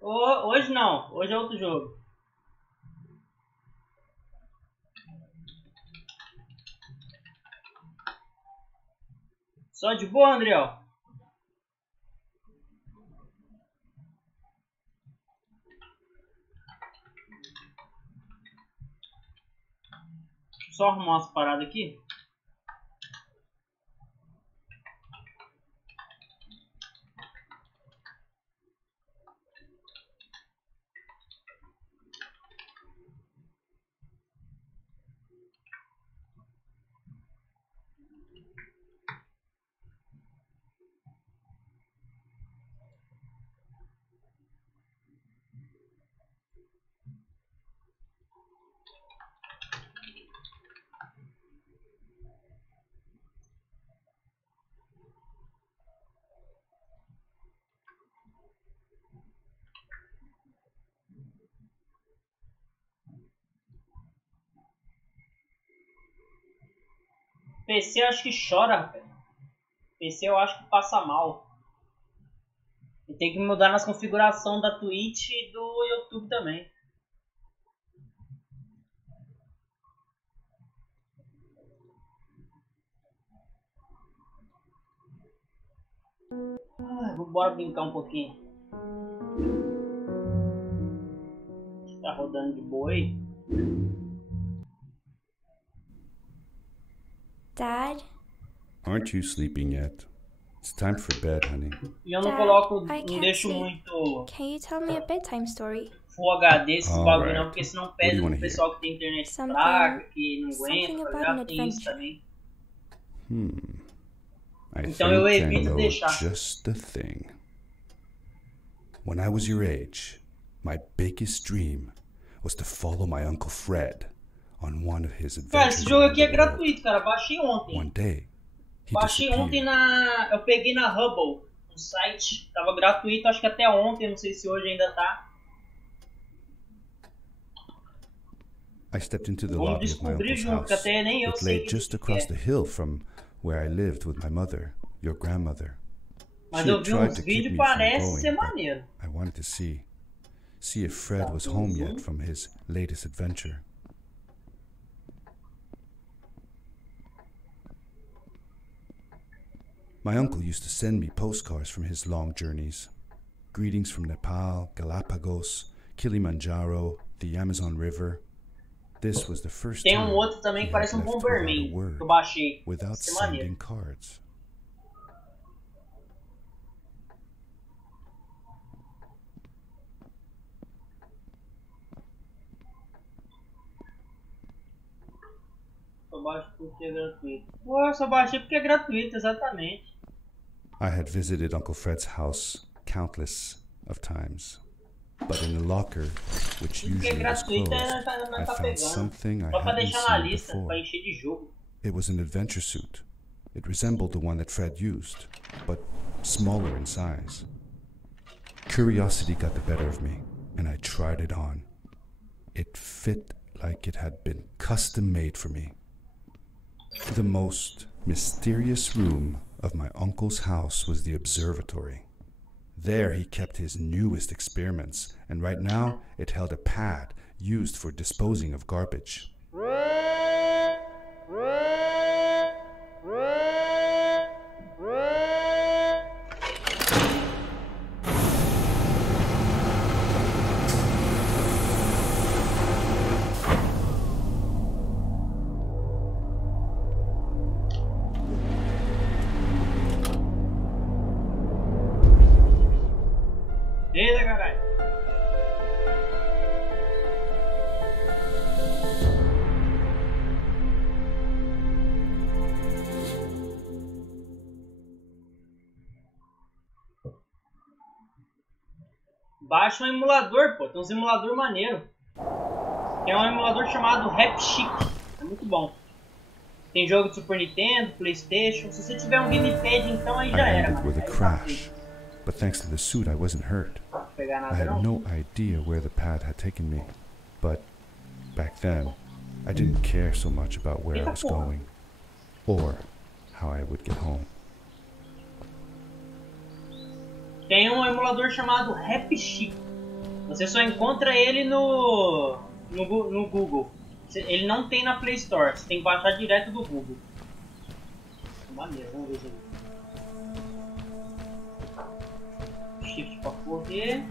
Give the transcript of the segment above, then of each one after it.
Hoje não, hoje é outro jogo. Só de boa, Andriel? Deixa eu só arrumar umas paradas aqui. PC eu acho que chora, rapaz. PC eu acho que passa mal. E tem que mudar nas configurações da Twitch e do YouTube também. Vou bora brincar um pouquinho. Tá rodando de boa aí? Dad? Aren't you sleeping yet? It's time for bed, honey. E eu não coloco, I não can't deixo sleep. muito Can you tell me a bedtime story? Full HD esses bagulho Alright. não, porque senão What do pede you o wanna pessoal que tem internet Something- fraca, que não something aguenta, tá about ligado? an Tem isso adventure. também. I Então eu think I evito know deixar. just the thing. When I was your age, my biggest dream was to follow my Uncle Fred on one of his Cara, adventures esse jogo around aqui é the world. gratuito, cara. Baixei One ontem. day, he Baixei ontem disappeared. eu peguei na Hubble, no site. Tava gratuito, acho que até ontem, não sei se hoje ainda tá. I stepped into the Vamos lobby of my descobrir uncle's junto, que house. até nem eu It sei lay que just que across é. the hill from where I lived with my mother, your grandmother. Mas She eu had vi tried uns to keep vídeos, me from parece going, ser but maneiro. I wanted to see if Fred was home yet from his latest adventure. My uncle used to send me postcards from his long journeys. Greetings from Nepal, Galapagos, Kilimanjaro, the Amazon River. This was the first Tem time outro também he que had parece left Bomberman, without a que eu word, baixei. without Vai ser maneiro. sending cards. Só baixo porque é gratuito. Pô, eu só baixei porque é gratuito, exatamente. I had visited Uncle Fred's house countless of times, but in the locker, which Porque é usually was gratuito, closed, não I tá found pegando. something I Só pra hadn't deixar na seen lista, pra before. encher de jogo. It was an adventure suit. It resembled the one that Fred used, but smaller in size. Curiosity got the better of me, and I tried it on. It fit like it had been custom made for me. The most mysterious room of my uncle's house was the observatory. There he kept his newest experiments, and right now it held a pad used for disposing of garbage. Eita, caralho. baixa um emulador, pô. Tem um emulador maneiro. É um emulador chamado Rap Chic. É muito bom. Tem jogo de Super Nintendo, PlayStation. Se você tiver um gamepad, então aí I já era, ended mano. with a crash, but thanks to the suit, I wasn't hurt. Não vou pegar I nada had não. no idea where the pad had taken me, but back then, I didn't care so much about where I was going or how I would get home. Tem um emulador chamado Rap Chic. Você só encontra ele no Google. Ele não tem na Play Store. Você tem que baixar direto do Google. Maneiro, vamos ver isso aqui. Shift pra correr.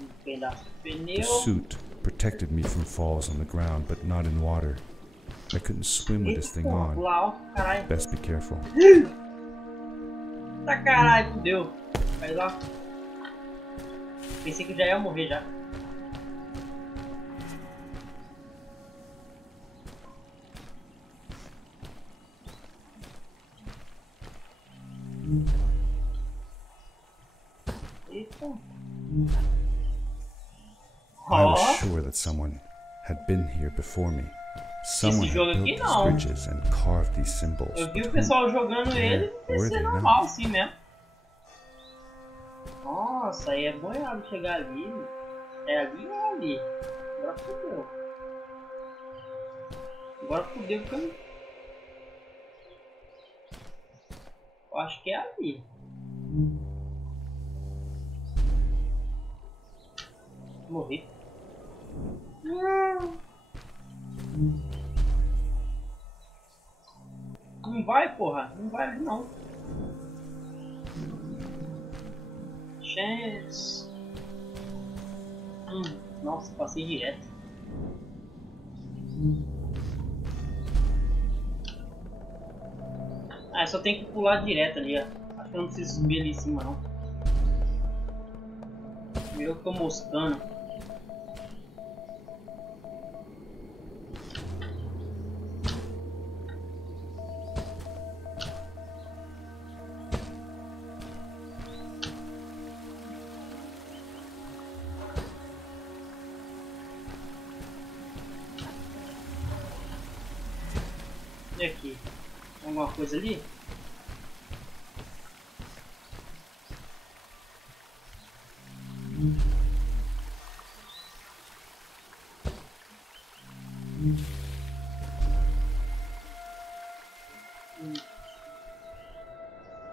Um pedaço de The pneu. suit protected me from falls on the ground, but not in water. I couldn't swim with this thing on. Pula alto, caralho. Best be careful. Tá caralho, fudeu. Vai lá. Pensei que já ia morrer já. Eita. I was Ó, sure that someone had been here before me. Someone had jogo built aqui these não. bridges and carved these symbols. eu vi but o who- pessoal jogando ele no Were PC they normal, assim mesmo. Nossa, aí é boiado chegar ali. É ali ou é ali? Agora fudeu. Agora fudeu porque eu acho que é ali. Morri. Não vai, porra. Não vai ali não. Chance. Nossa, passei direto. Ah, só tem que pular direto ali, ó. Acho que eu não preciso subir ali em cima não. Eu tô moscando. E aqui? Tem alguma coisa ali?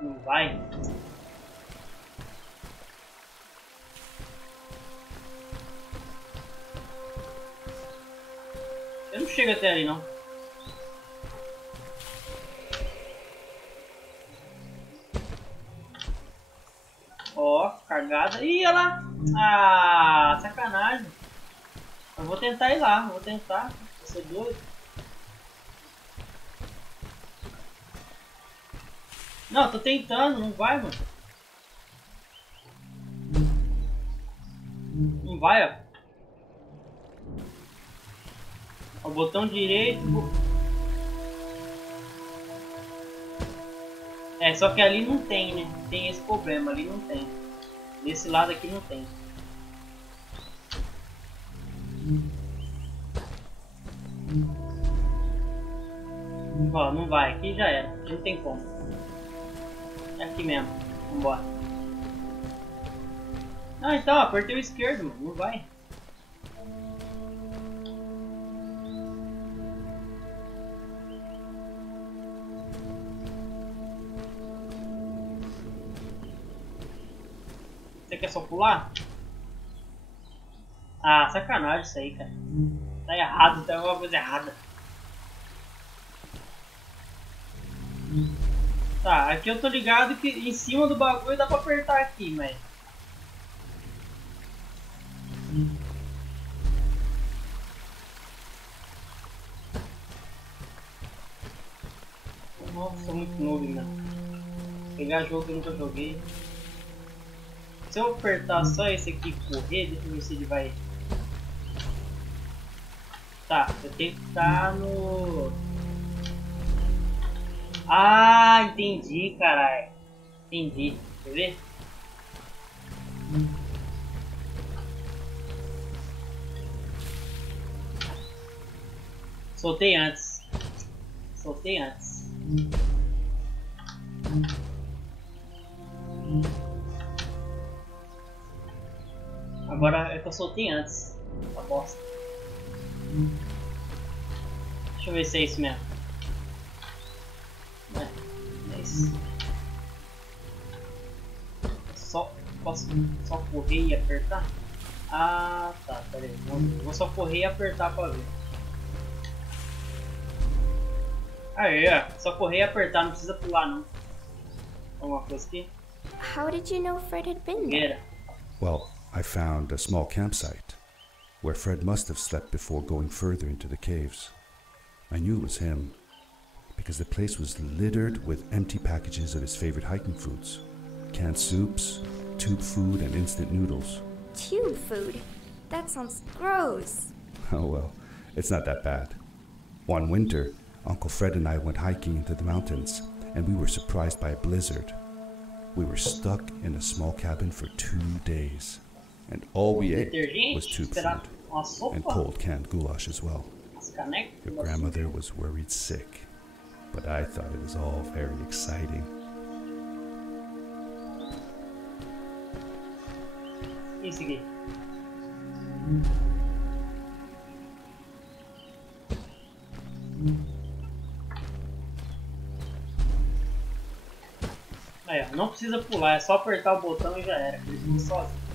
Não vai? Eu não chego até ali não. Ó, cagada. Ih, olha lá! Ah, sacanagem. Eu vou tentar ir lá, vou tentar. Você é doido? Não, tô tentando, não vai, mano. Não vai, ó. O botão direito. É, só que ali não tem, né? Tem esse problema, ali não tem. Desse lado aqui não tem. Ó, não vai, aqui já era, aqui não tem como. É aqui mesmo, vambora. Ah, então, apertei o esquerdo, mano, não vai. Você quer só pular? Ah, sacanagem isso aí, cara. Tá errado, tá alguma coisa errada. Tá, aqui eu tô ligado que em cima do bagulho dá pra apertar aqui, mas... Nossa, sou muito novo ainda. Pegar jogo que eu nunca joguei. Se eu apertar só esse aqui e correr, deixa eu ver se ele vai... Tá, eu tenho que estar no... Ah, entendi, caralho. Entendi. Quer ver? Soltei antes. Soltei antes. Agora é que eu soltei antes. Tá bosta. Deixa eu ver se é isso mesmo. É isso. Posso só correr e apertar? Ah, tá, peraí. Vou só correr e apertar pra ver. Aí, ó. Só correr e apertar, não precisa pular não. Alguma coisa aqui? How did you know Fred had been there? Well, I found a small campsite where Fred must have slept before going further into the caves. I knew it was him because the place was littered with empty packages of his favorite hiking foods. Canned soups, tube food, and instant noodles. Tube food? That sounds gross. Oh well, it's not that bad. One winter, Uncle Fred and I went hiking into the mountains, and we were surprised by a blizzard. We were stuck in a small cabin for 2 days, and all we ate was tube food and cold canned goulash as well. Your grandmother was worried sick, but I thought it was all very exciting. Isso aqui. Aí, ó, não precisa pular, é só apertar o botão e já era. Ele voa sozinho.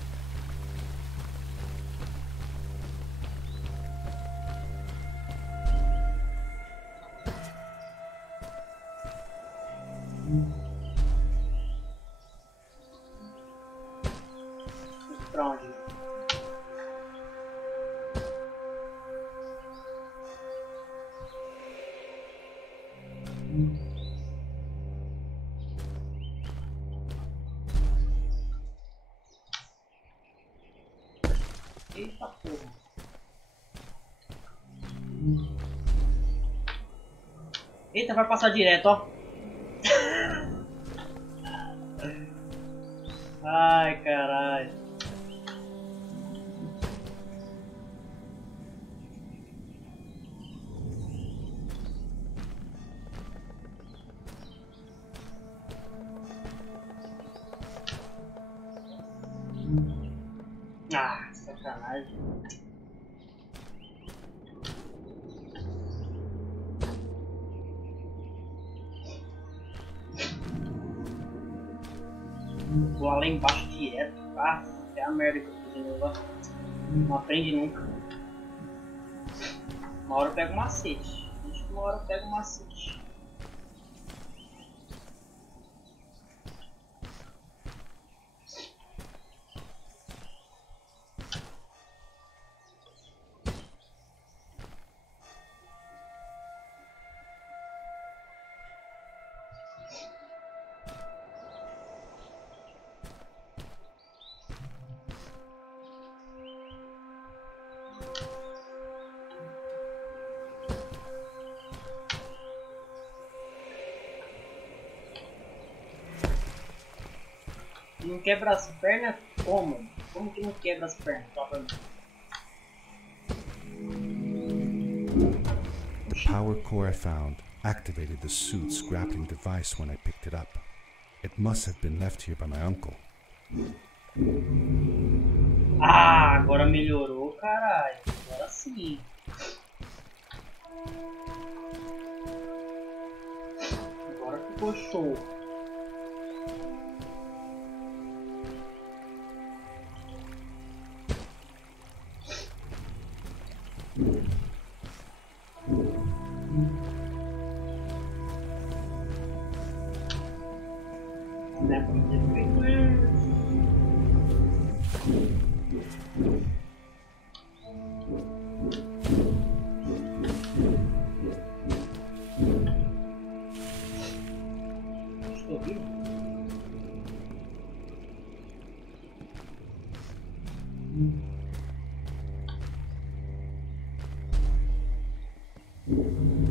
Pra onde? Eita porra. Eita, vai passar direto, ó. Ai, caralho. Ah, sacanagem. Vou lá embaixo direto. Ah, é a merda que eu fiz de novo lá. Não aprende nunca. Uma hora eu pego um macete. Acho que uma hora eu pego um macete. Não quebra as pernas como? Como que não quebra as pernas? Só pra mim. The power core I found activated the suit's grappling device when I picked it up. It must have been left here by my uncle. Ah, agora melhorou, caralho. Agora sim. Agora ficou show.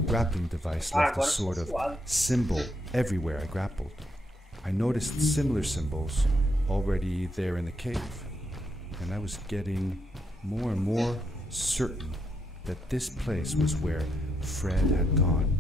Grappling device left a sort of symbol everywhere I grappled. I noticed similar symbols already there in the cave, and I was getting more and more certain that this place was where Fred had gone.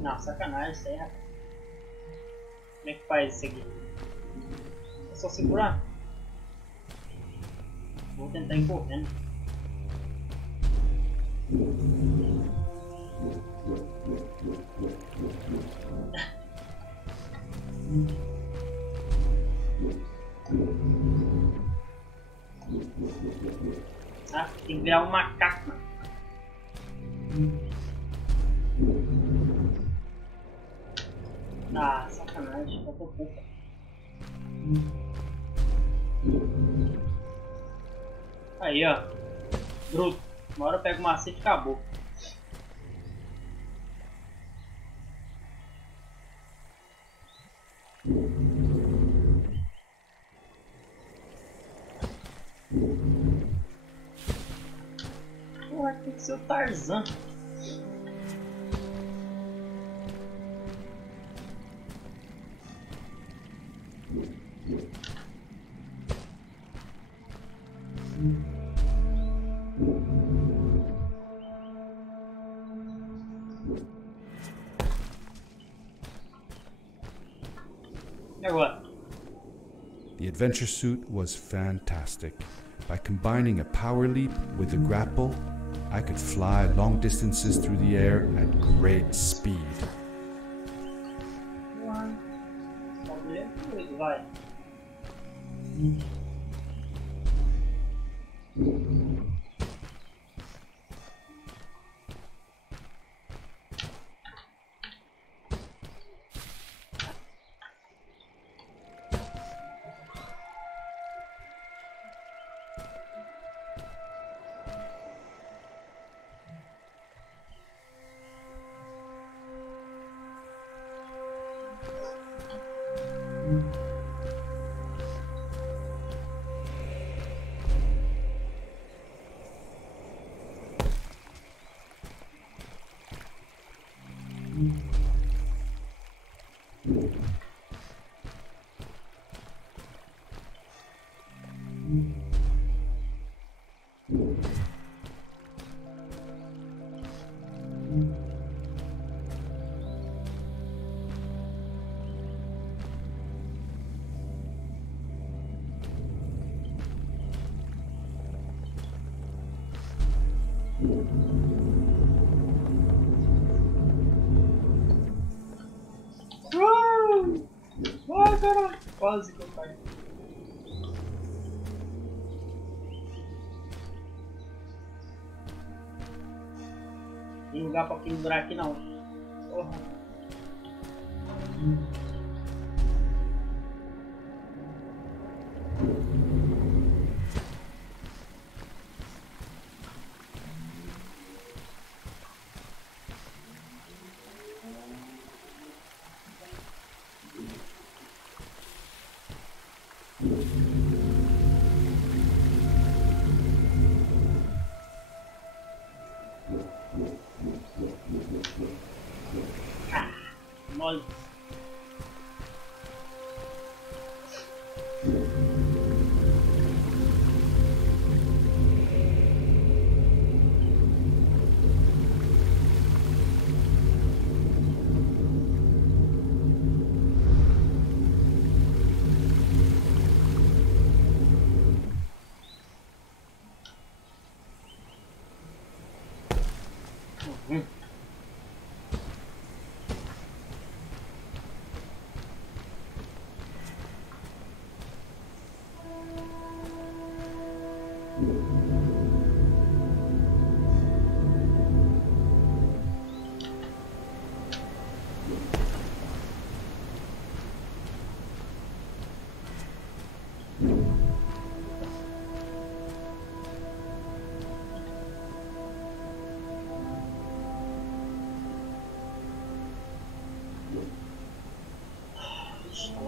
Não, sacanagem isso aí, rapaz. Como é que faz isso aqui? É só segurar? Vou tentar ir correndo. Ah, tem que virar um macaco, mano. Ah, sacanagem, faltou pouco. Aí, ó. Bruto. Uma hora eu pego o macete e acabou. Porra, tem que ser o Tarzan. E agora? The adventure suit was fantastic. By combining a power leap with a grapple, I could fly long distances through the air at great speed. Vai. Ai, caralho. Quase que eu caí. Tem lugar pra pendurar aqui não. Porra. Mole.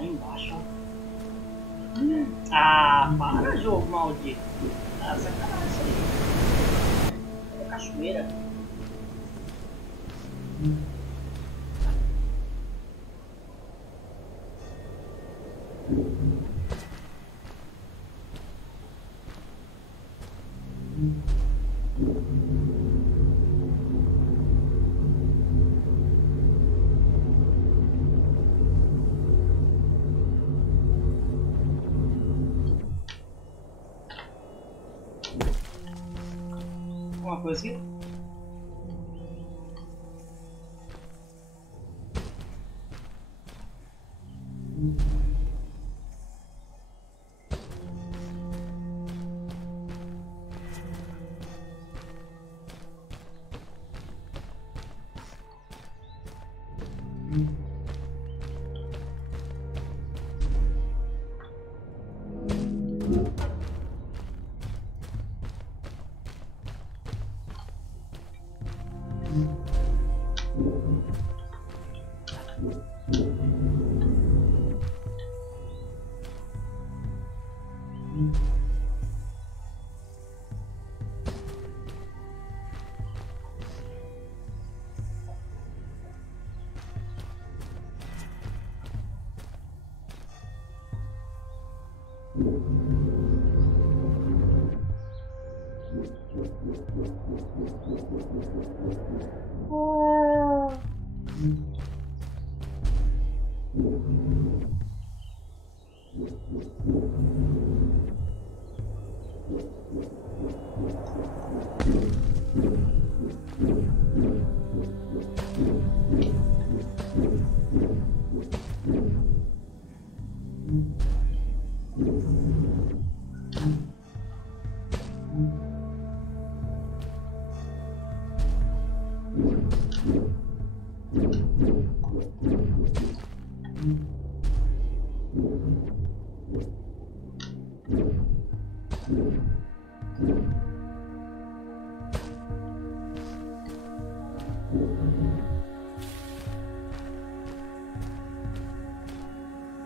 Lá embaixo, ó. Ah, para, jogo maldito. Ah, sacanagem isso aí. É cachoeira. Uma coisa aqui.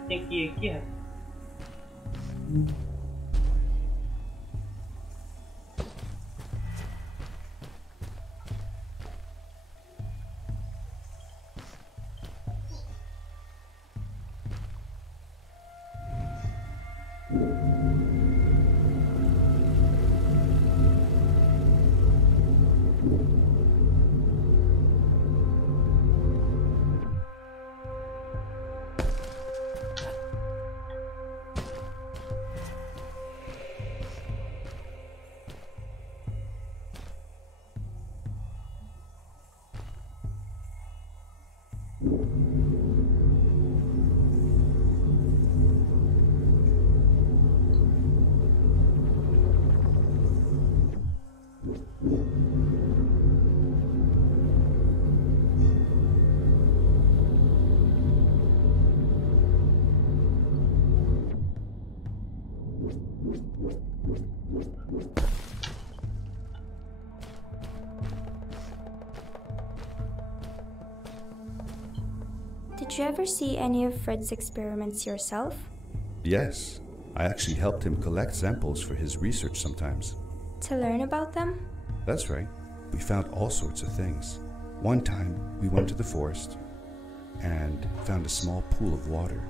Tem que ir aqui, rapaz. Did you ever see any of Fred's experiments yourself? Yes, I actually helped him collect samples for his research sometimes. To learn about them? That's right. We found all sorts of things. One time, we went to the forest and found a small pool of water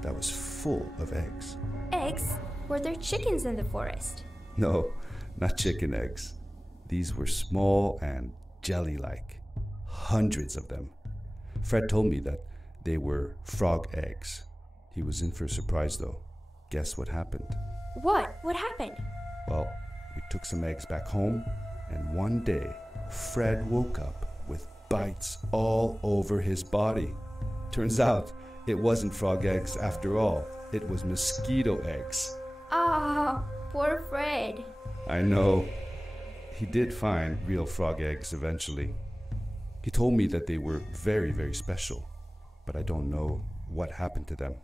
that was full of eggs. Eggs? Were there chickens in the forest? No, not chicken eggs. These were small and jelly-like. Hundreds of them. Fred told me that they were frog eggs. He was in for a surprise though. Guess what happened? What? What happened? Well, we took some eggs back home, and one day, Fred woke up with bites all over his body. Turns out, it wasn't frog eggs after all. It was mosquito eggs. Ah, poor Fred. I know. He did find real frog eggs eventually. He told me that they were very, very special, but I don't know what happened to them.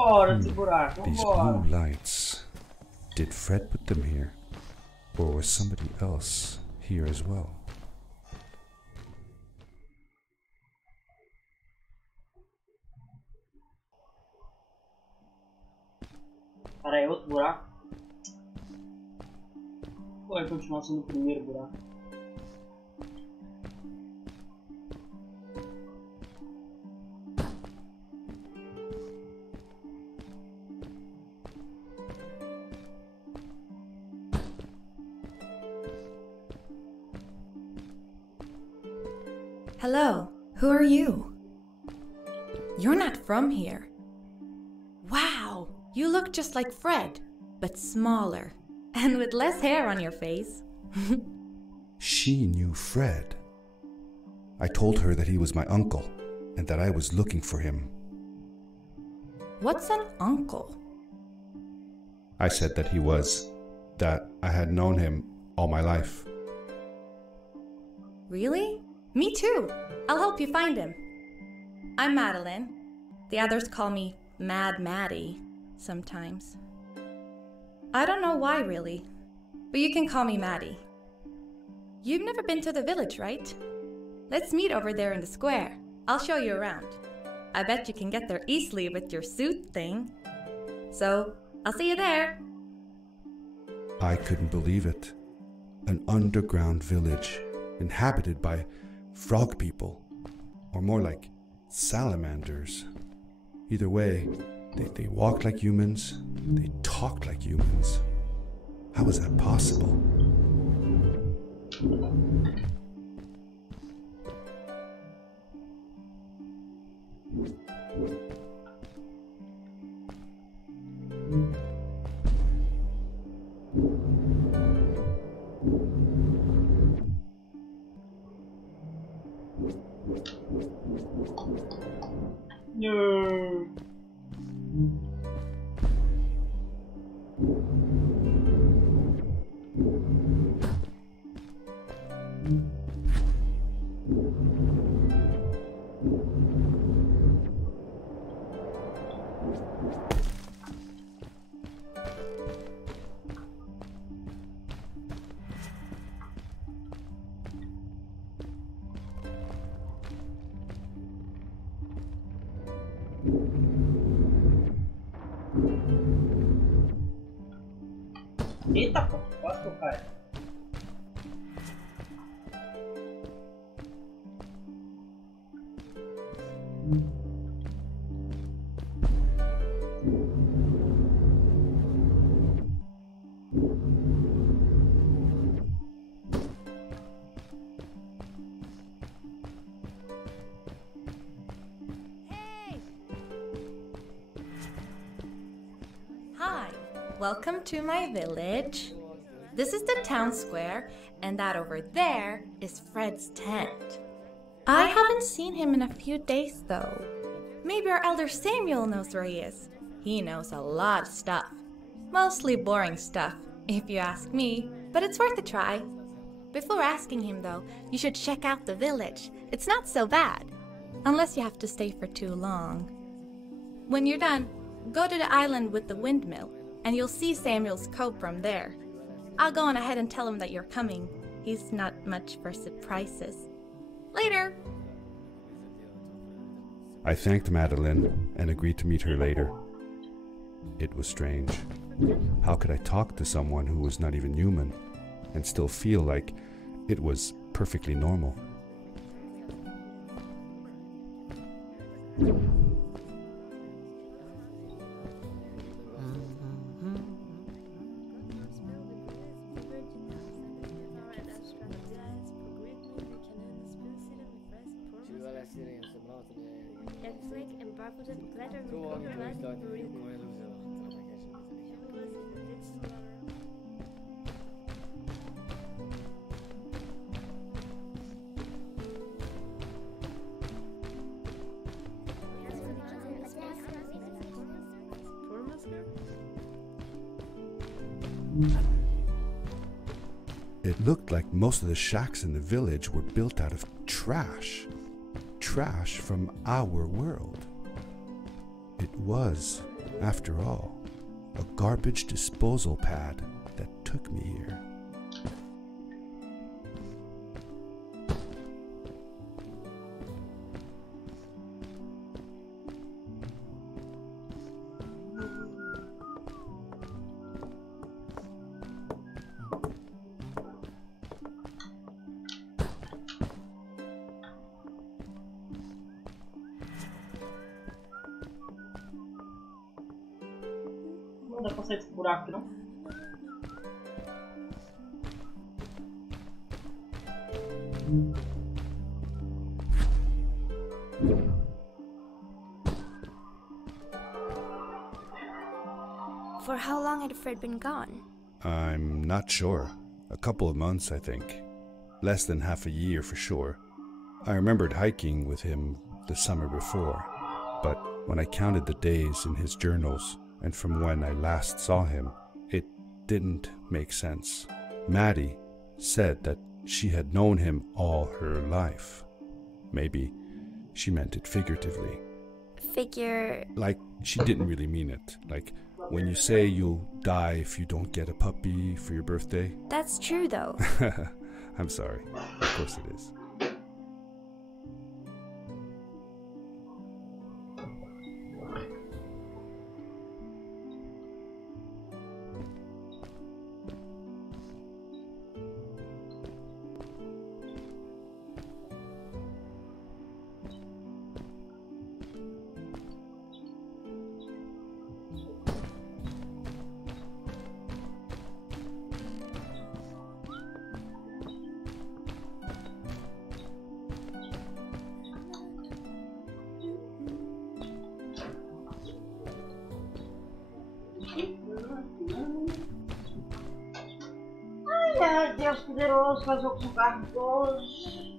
Vambora desse buraco, These vambora. blue lights. Did Fred put them here? Or was somebody else here as well? Cara, é outro buraco? Ou vai continuar sendo o primeiro buraco? Hello, who are you? You're not from here. Wow, you look just like Fred, but smaller, and with less hair on your face. She knew Fred. I told her that he was my uncle, and that I was looking for him. What's an uncle? I said that he was, that I had known him all my life. Really? Me too. I'll help you find him. I'm Madeline. The others call me Mad Maddie sometimes. I don't know why really, but you can call me Maddie. You've never been to the village, right? Let's meet over there in the square. I'll show you around. I bet you can get there easily with your suit thing. So, I'll see you there. I couldn't believe it. An underground village inhabited by frog people, or more like salamanders. Either way, they walked like humans, they talked like humans. How was that possible? No. Eita, pô, quase que eu caio. Hi, welcome to my village. This is the town square, and that over there is Fred's tent. I haven't seen him in a few days though. Maybe our elder Samuel knows where he is. He knows a lot of stuff. Mostly boring stuff, if you ask me, but it's worth a try. Before asking him though, you should check out the village. It's not so bad, unless you have to stay for too long. When you're done, go to the island with the windmill, and you'll see Samuel's cove from there. I'll go on ahead and tell him that you're coming. He's not much for surprises. Later! I thanked Madeline and agreed to meet her later. It was strange. How could I talk to someone who was not even human and still feel like it was perfectly normal? It looked like most of the shacks in the village were built out of trash. Trash from our world. It was After all, a garbage disposal pad that took me here. Não dá pra sair desse buraco aqui, não? For how long had Fred been gone? I'm not sure. A couple of months, I think. Less than half a year for sure. I remembered hiking with him the summer before, but when I counted the days in his journals, and from when I last saw him, it didn't make sense. Maddie said that she had known him all her life. Maybe she meant it figuratively. Figure... Like, she didn't really mean it. Like, when you say you'll die if you don't get a puppy for your birthday. That's true, though. I'm sorry. Of course it is. Ai, Deus poderoso, fazer o carro gostoso.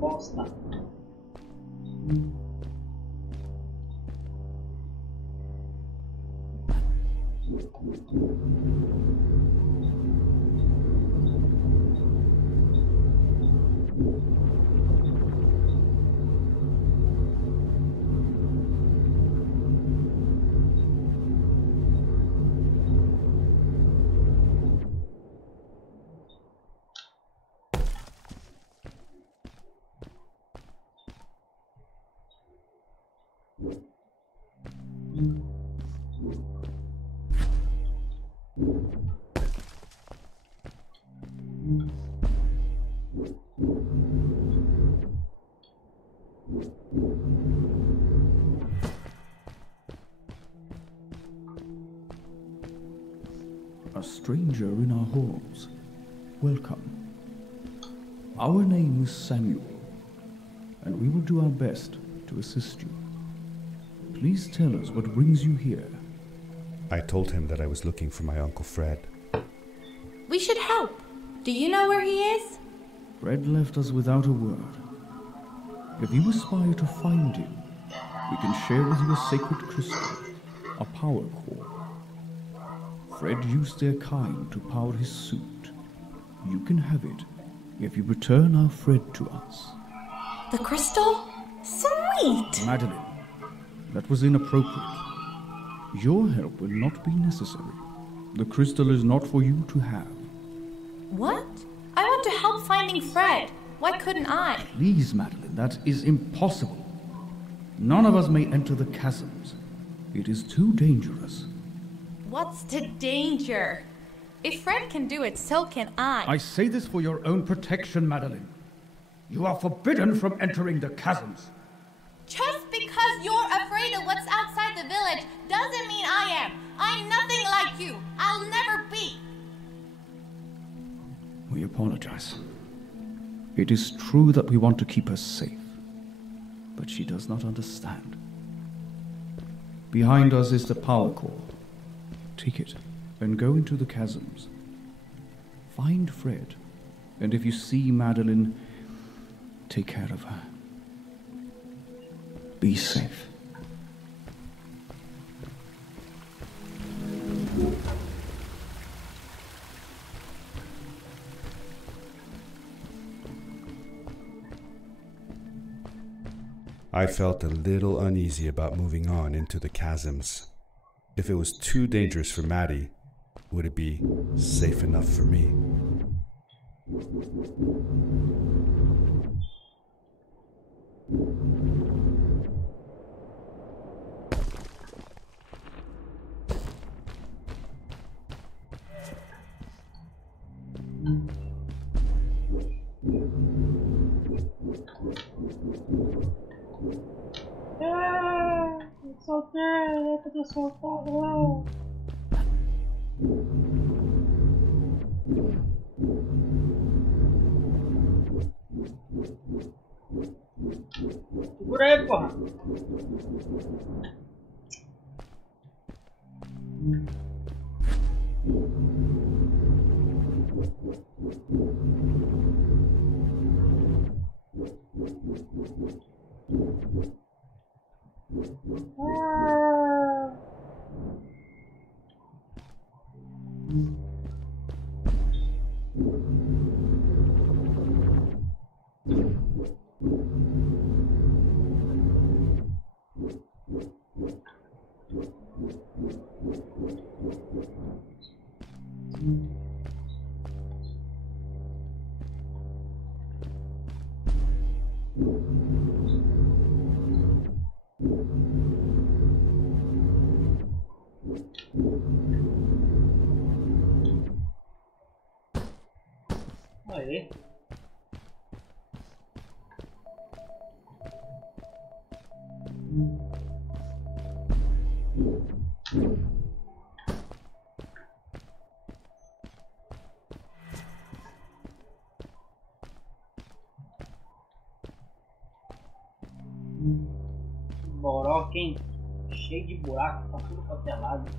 Bosta. A stranger in our halls. Welcome. Our name is Samuel, and we will do our best to assist you. Please tell us what brings you here. I told him that I was looking for my Uncle Fred. We should help. Do you know where he is? Fred left us without a word. If you aspire to find him, we can share with you a sacred crystal, a power core. Fred used their kind to power his suit. You can have it if you return our Fred to us. The crystal? Sweet! Madeline, that was inappropriate. Your help will not be necessary. The crystal is not for you to have. What? I want to help finding Fred. Why couldn't I? Please, Madeline, that is impossible. None of us may enter the chasms. It is too dangerous. What's the danger? If Fred can do it, so can I. I say this for your own protection, Madeline. You are forbidden from entering the chasms. Just because you're afraid of what's outside the village doesn't mean I am. I'm nothing like you. I'll never be. We apologize. It is true that we want to keep her safe, but she does not understand. Behind us is the power core. Take it and go into the chasms. Find Fred, and if you see Madeline, take care of her. Be safe. I felt a little uneasy about moving on into the chasms. If it was too dangerous for Maddie, would it be safe enough for me? Soltar. Segura aí, porra. Aí. Boroca, hein? Cheio de buraco, tá tudo quanto é lado.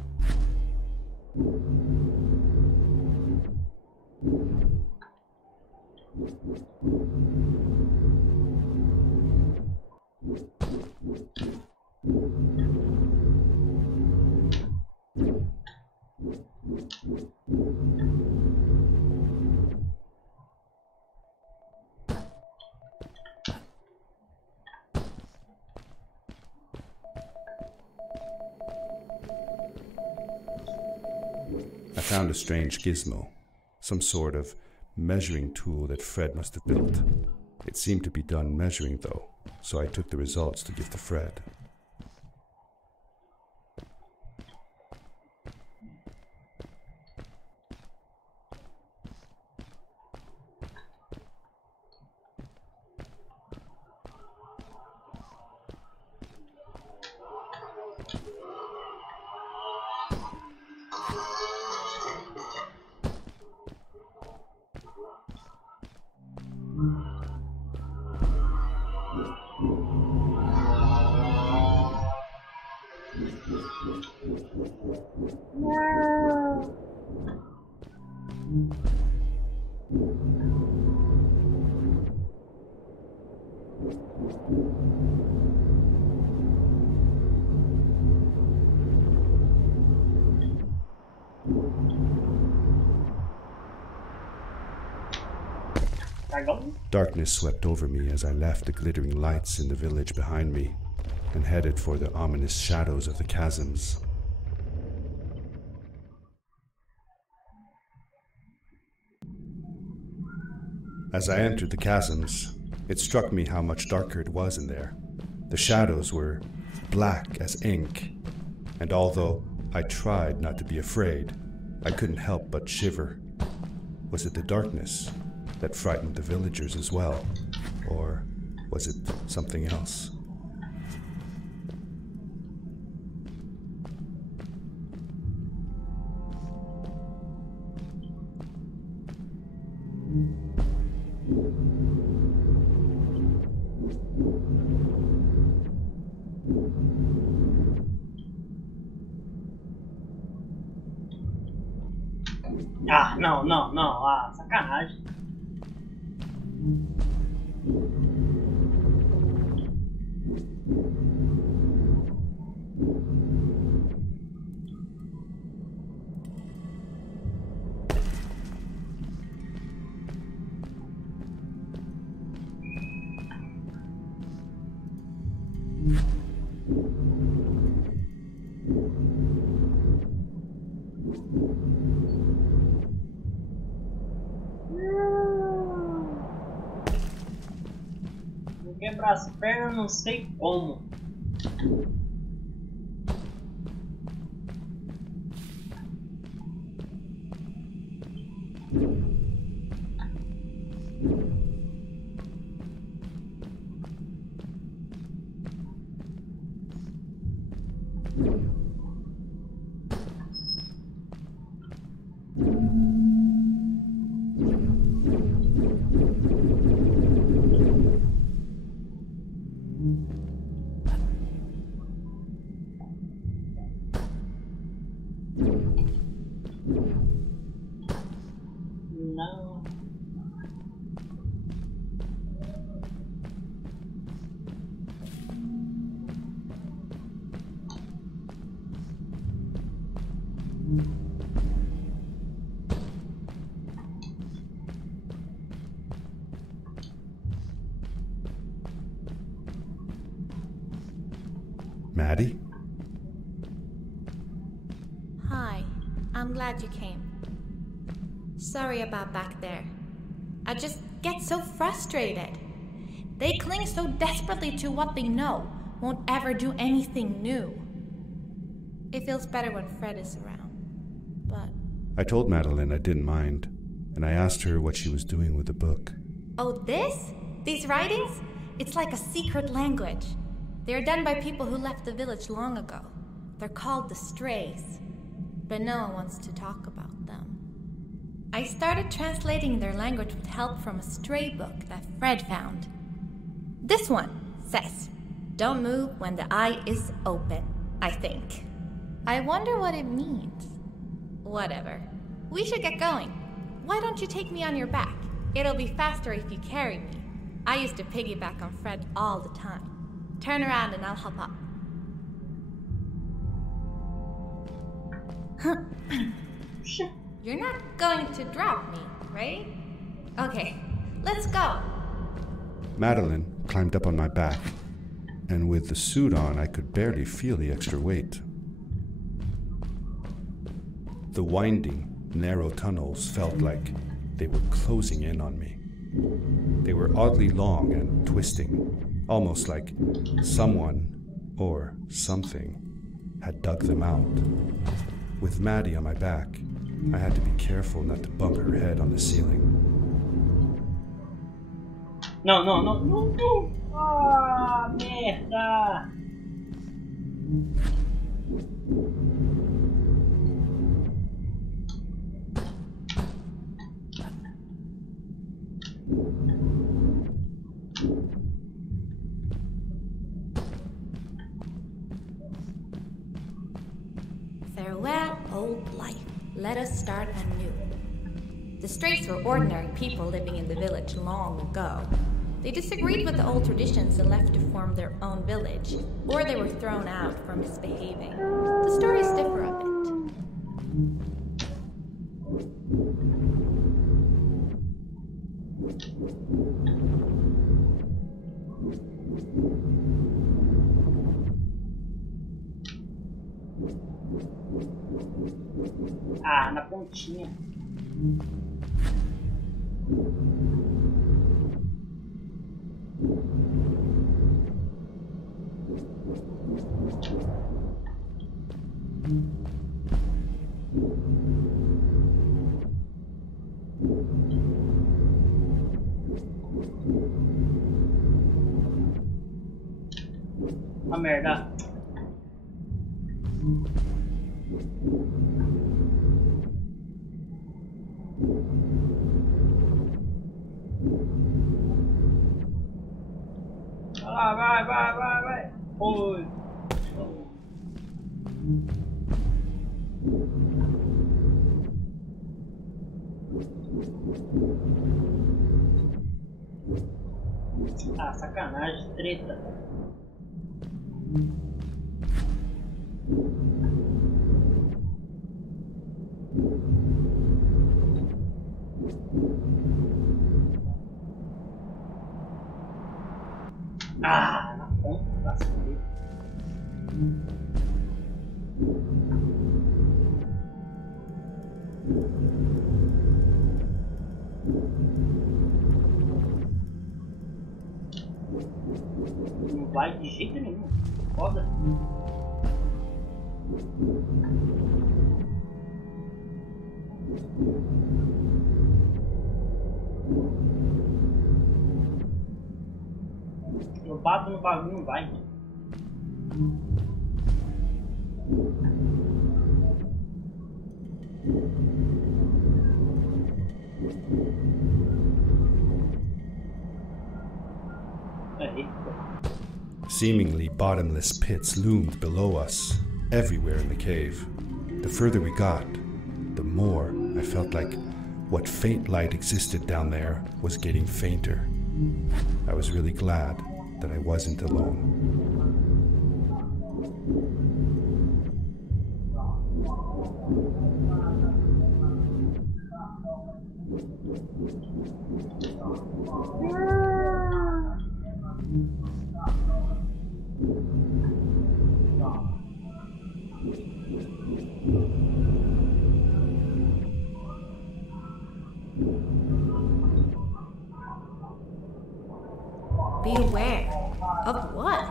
I found a strange gizmo, some sort of measuring tool that Fred must have built. It seemed to be done measuring though, so I took the results to give to Fred. Darkness swept over me as I left the glittering lights in the village behind me and headed for the ominous shadows of the chasms. As I entered the chasms, it struck me how much darker it was in there. The shadows were black as ink, and although I tried not to be afraid, I couldn't help but shiver. Was it the darkness that frightened the villagers as well, or was it something else? Ah, não, não, não. Ah, sacanagem. Vou quebrar as pernas, não sei como. Não. Maddie? Hi, I'm glad you came. Sorry about back there. I just get so frustrated. They cling so desperately to what they know, won't ever do anything new. It feels better when Fred is around, but... I told Madeline I didn't mind, and I asked her what she was doing with the book. Oh, this? These writings? It's like a secret language. They're done by people who left the village long ago. They're called the Strays, but no one wants to talk about them. I started translating their language with help from a stray book that Fred found. This one says, "Don't move when the eye is open," I think. I wonder what it means. Whatever. We should get going. Why don't you take me on your back? It'll be faster if you carry me. I used to piggyback on Fred all the time. Turn around and I'll hop up. You're not going to drop me, right? Okay, let's go. Madeline climbed up on my back, and with the suit on, I could barely feel the extra weight. The winding, narrow tunnels felt like they were closing in on me. They were oddly long and twisting, almost like someone or something had dug them out. With Maddie on my back, I had to be careful not to bump her head on the ceiling. Não, não, não, não, não! Ah, merda! Farewell, old life. Let us start anew. The Strays were ordinary people living in the village long ago. They disagreed with the old traditions and left to form their own village, or they were thrown out for misbehaving. The stories differ a bit. Ah, na pontinha. A merda. Vai. Foi. Ah, sacanagem, treta. Ah, na ponta, bastante. Não vai de jeito nenhum. Foda. Eu bato no bagulho, não vai. Seemingly bottomless pits loomed below us, everywhere in the cave. The further we got, the more I felt like what faint light existed down there was getting fainter. I was really glad that I wasn't alone. Beware of what?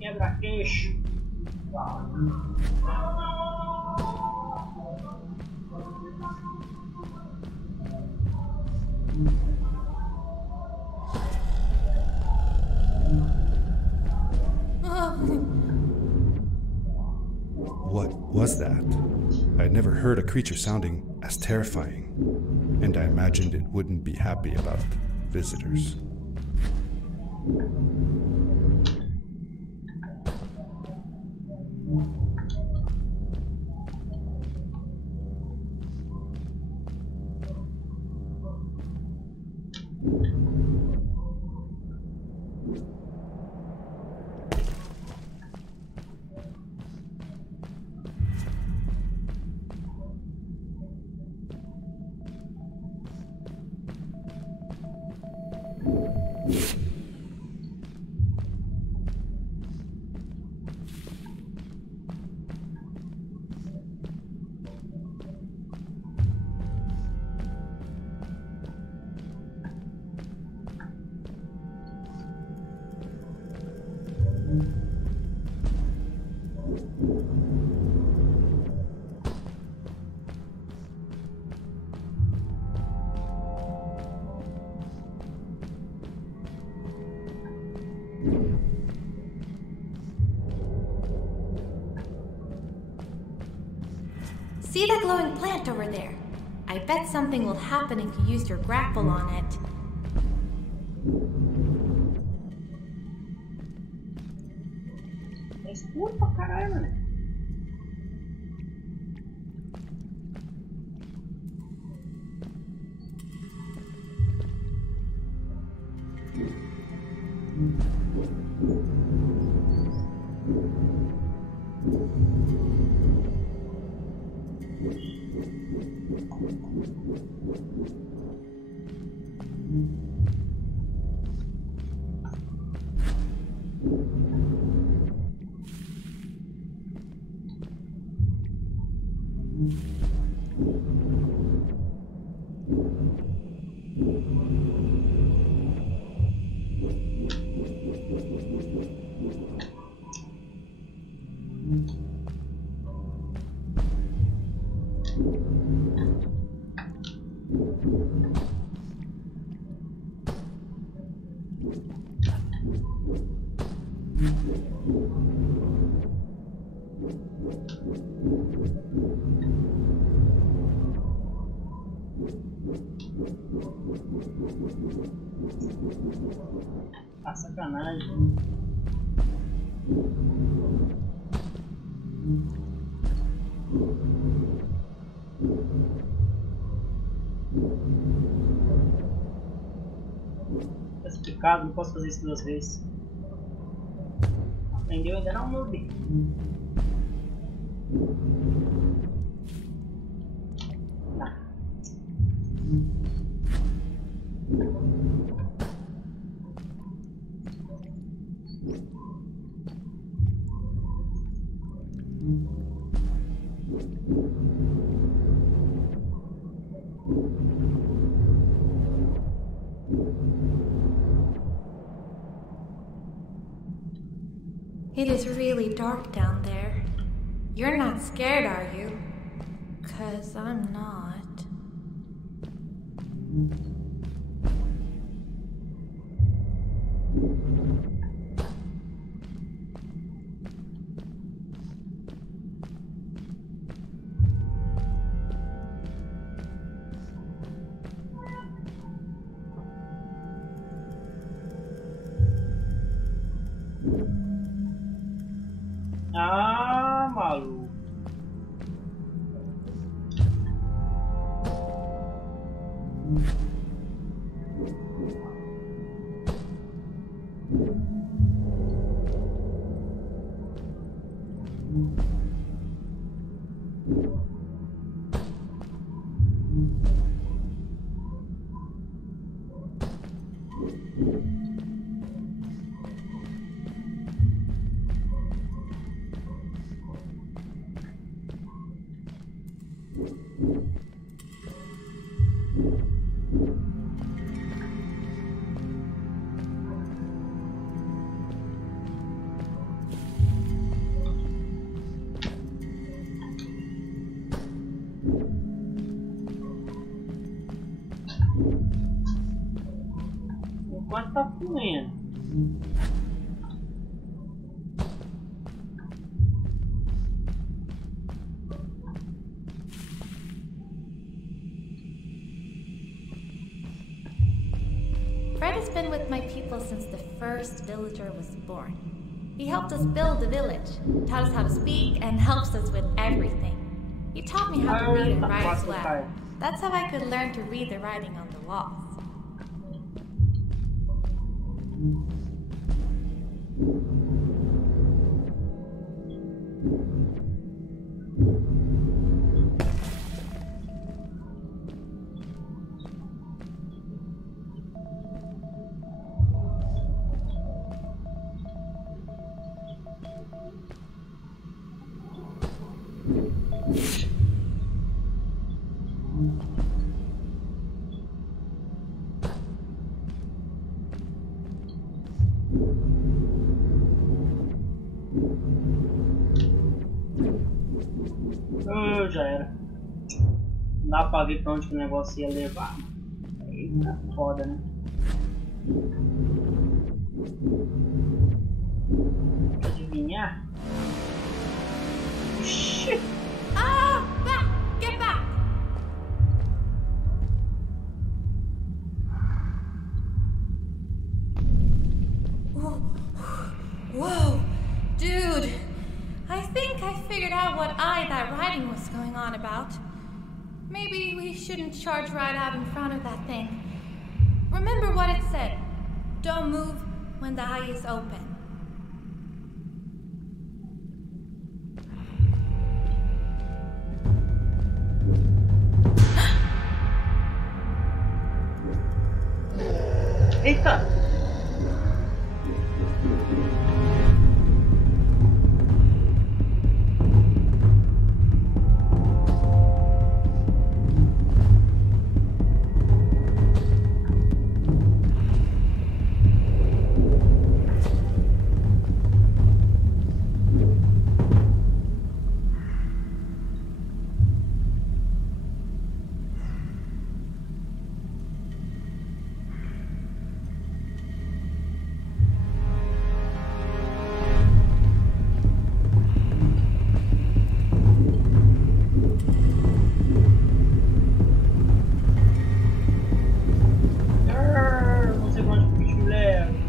Quebra-queixo. What was that? I had never heard a creature sounding as terrifying, and I imagined it wouldn't be happy about visitors. See that glowing plant over there? I bet something will happen if you use your grapple on it. É escuro pra caralho, mano. Ah, sacanagem. Tá explicado, não posso fazer isso 2 vezes. Aprendeu ainda não, noob? It is really dark down there. You're not scared, are you? 'Cause I'm not. Ah, maluco. Enquanto tá fluindo. Fred has been with my people since the first villager was born. He helped us build the village, taught us how to speak, and helps us with everything. He taught me how to read and write as well. That's how I could learn to read the writing on the walls. Já era. Não dá pra ver pra onde que o negócio ia levar. Aí tá foda, né? Adivinhar? Oxi! Ah! what eye that writing was going on about. Maybe we shouldn't charge right out in front of that thing. Remember what it said. Don't move when the eye is open. Eita! Não sei pra onde o bicho me leva.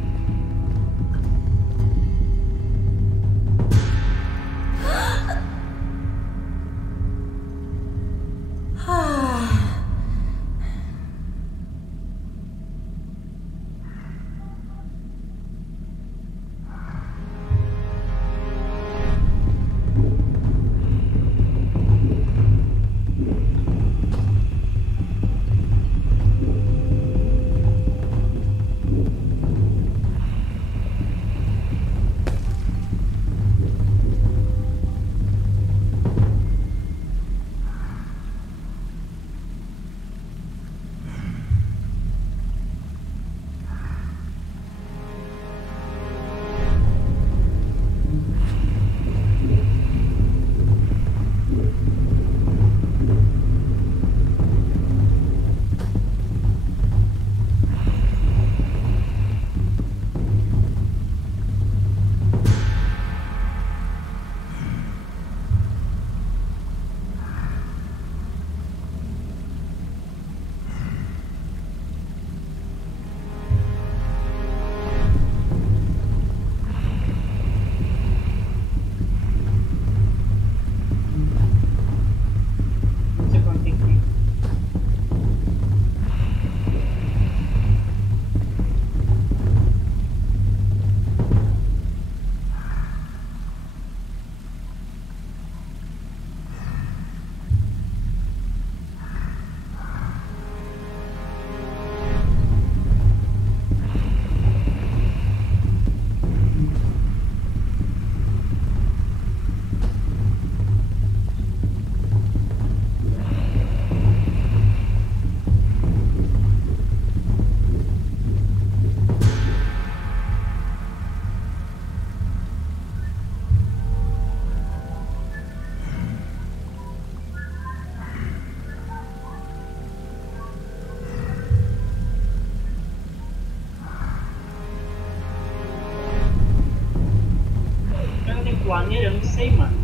Pular nele? Eu não sei, mano.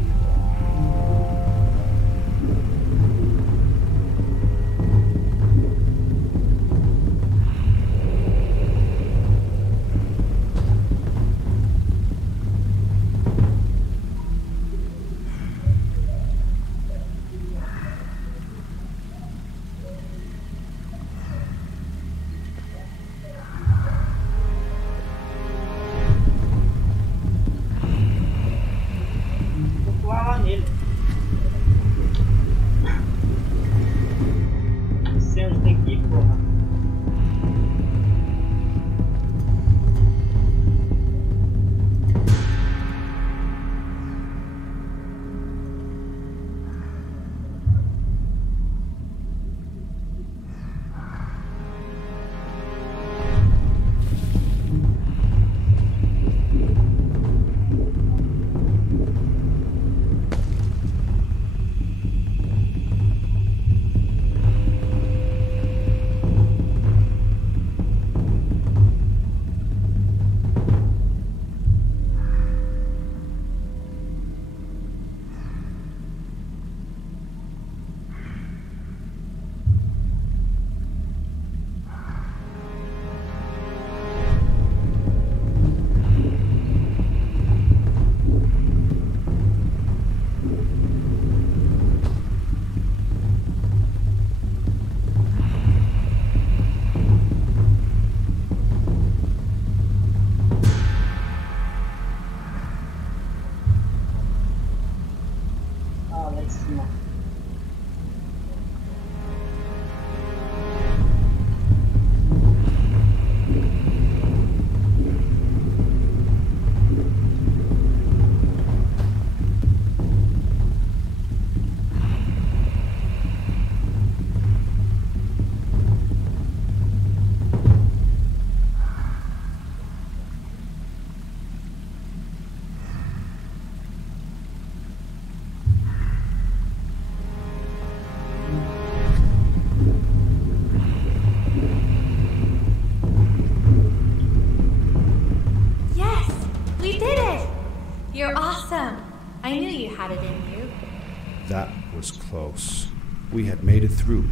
was close. We had made it through,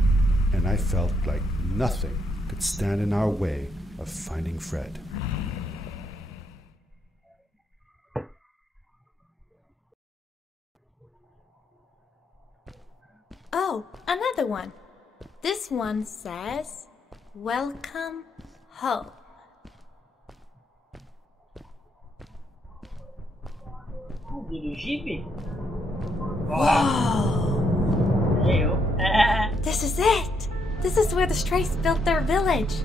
and I felt like nothing could stand in our way of finding Fred. Oh, another one. This one says, "Welcome home." Do Jeep? Whoa! This is it! This is where the Strays built their village.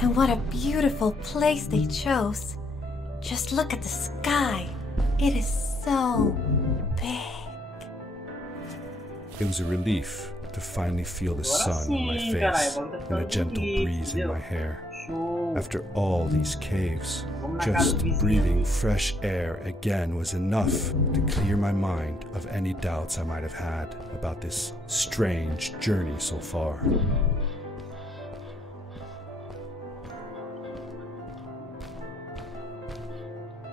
And what a beautiful place they chose. Just look at the sky. It is so big. It was a relief to finally feel the sun on my face and a gentle breeze in my hair. After all these caves, just breathing fresh air again was enough to clear my mind of any doubts I might have had about this strange journey so far.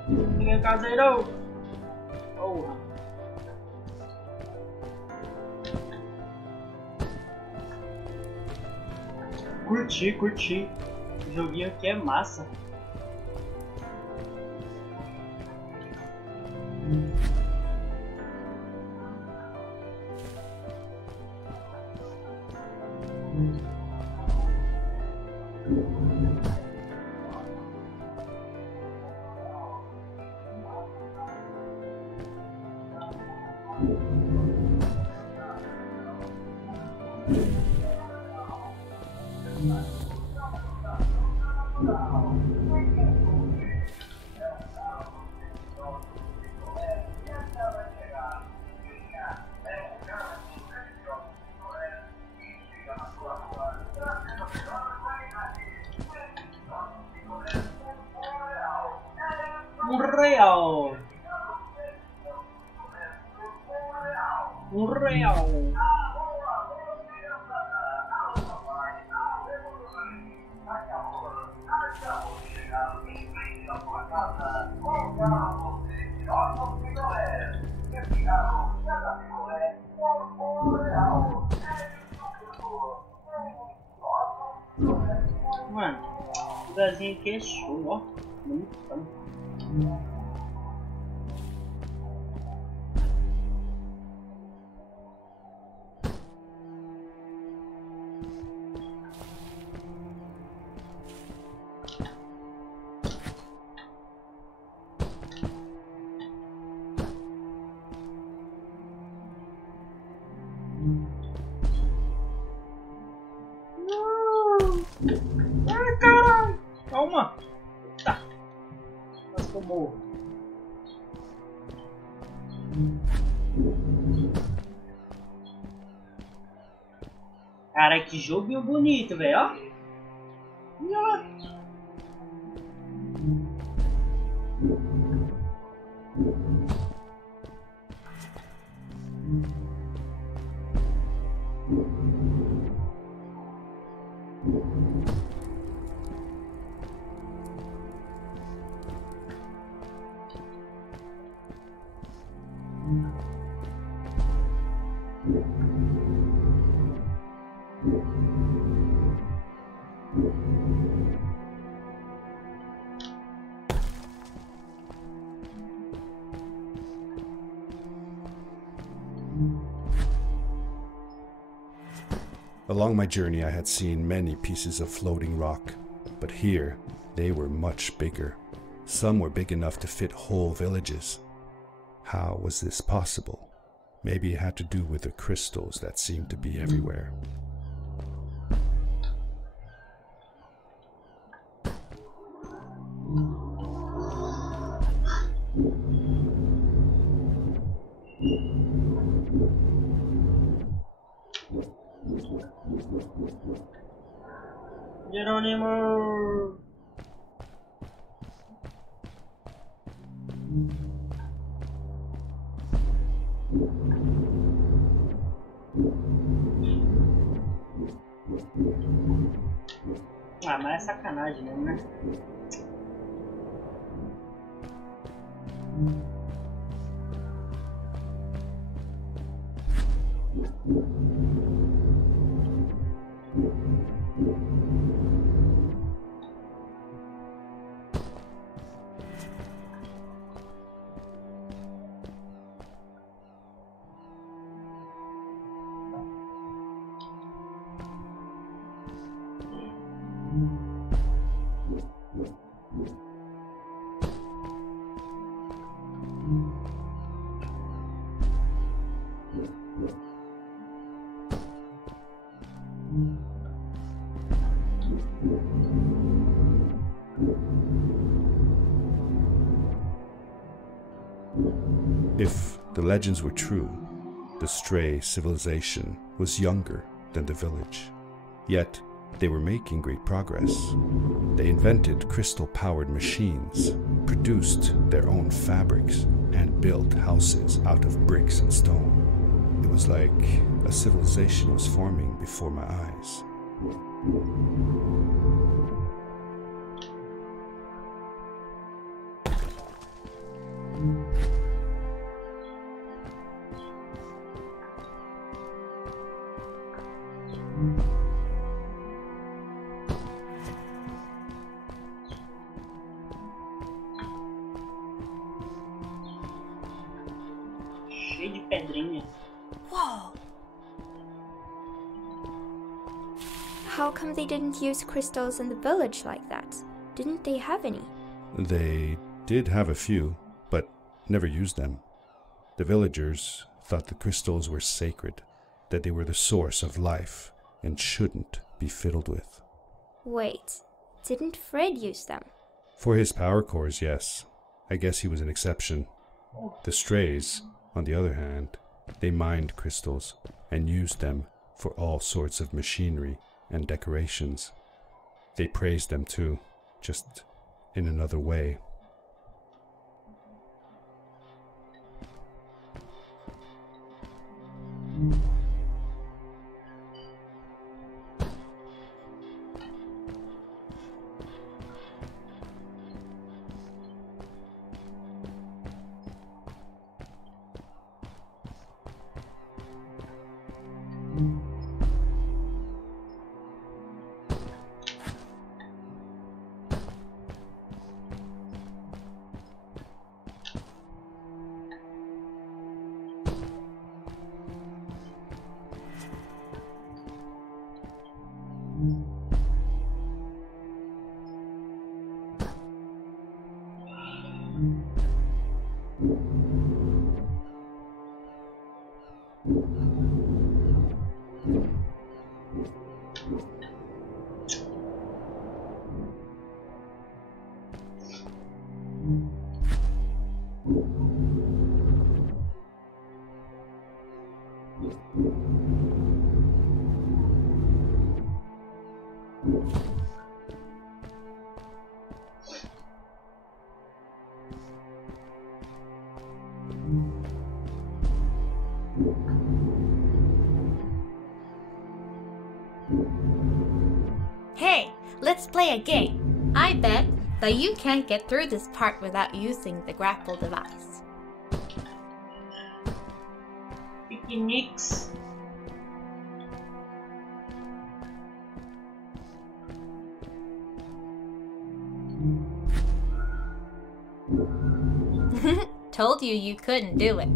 Ninguém casa aí não. Porra. Curti. O joguinho aqui é massa. Real. Mano, o lugarzinho aqui é show, ó. Muito bom. Ai, caralho! Calma! Tá. Quase que eu morro. Cara, que joguinho bonito, velho, ó. Olha lá. Along my journey, I had seen many pieces of floating rock, but here they were much bigger. Some were big enough to fit whole villages. How was this possible? Maybe it had to do with the crystals that seemed to be everywhere. Geronimo! Ah, mas é sacanagem mesmo, né? If the legends were true, the stray civilization was younger than the village. Yet, they were making great progress. They invented crystal-powered machines, produced their own fabrics, and built houses out of bricks and stone. It was like a civilization was forming before my eyes. Cheio de pedrinha. Whoa! How come they didn't use crystals in the village like that? Didn't they have any? They did have a few, but never used them. The villagers thought the crystals were sacred, that they were the source of life and shouldn't be fiddled with. Wait, didn't Fred use them? For his power cores, yes. I guess he was an exception. The strays, on the other hand, they mined crystals and used them for all sorts of machinery and decorations. They praised them too, just in another way. Hey, let's play a game. I bet that you can't get through this part without using the grapple device. Picnics. Told you you couldn't do it.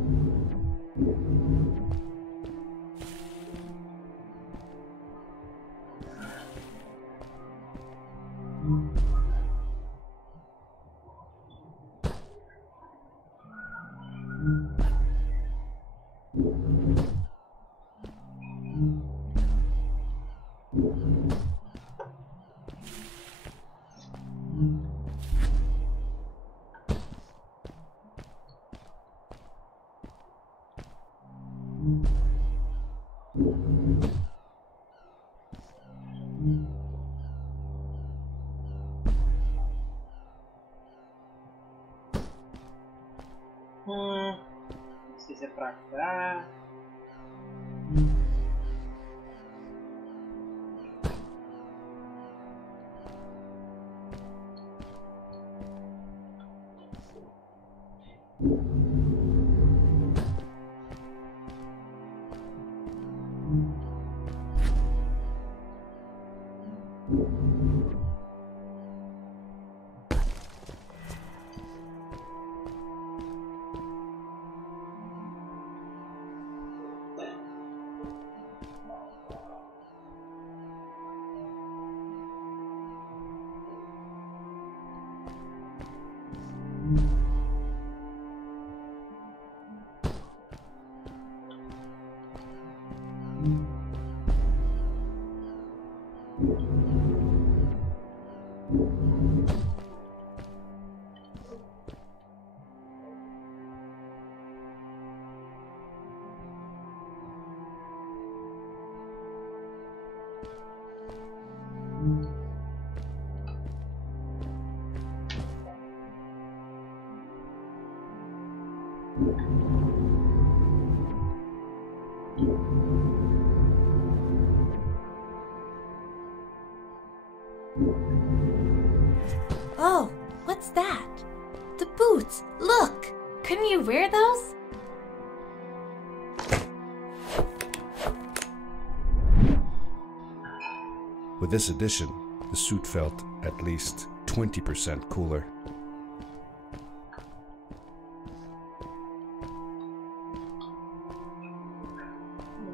Não sei se é pra cá. Oh, what's that? The boots! Look! Couldn't you wear those? With this addition, the suit felt at least 20% cooler.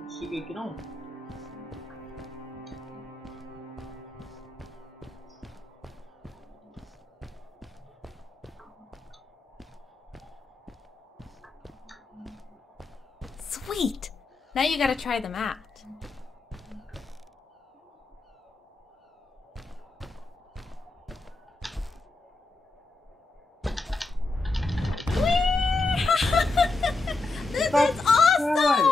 Cheguei aqui não? Sweet! Now you gotta try them out. This is awesome!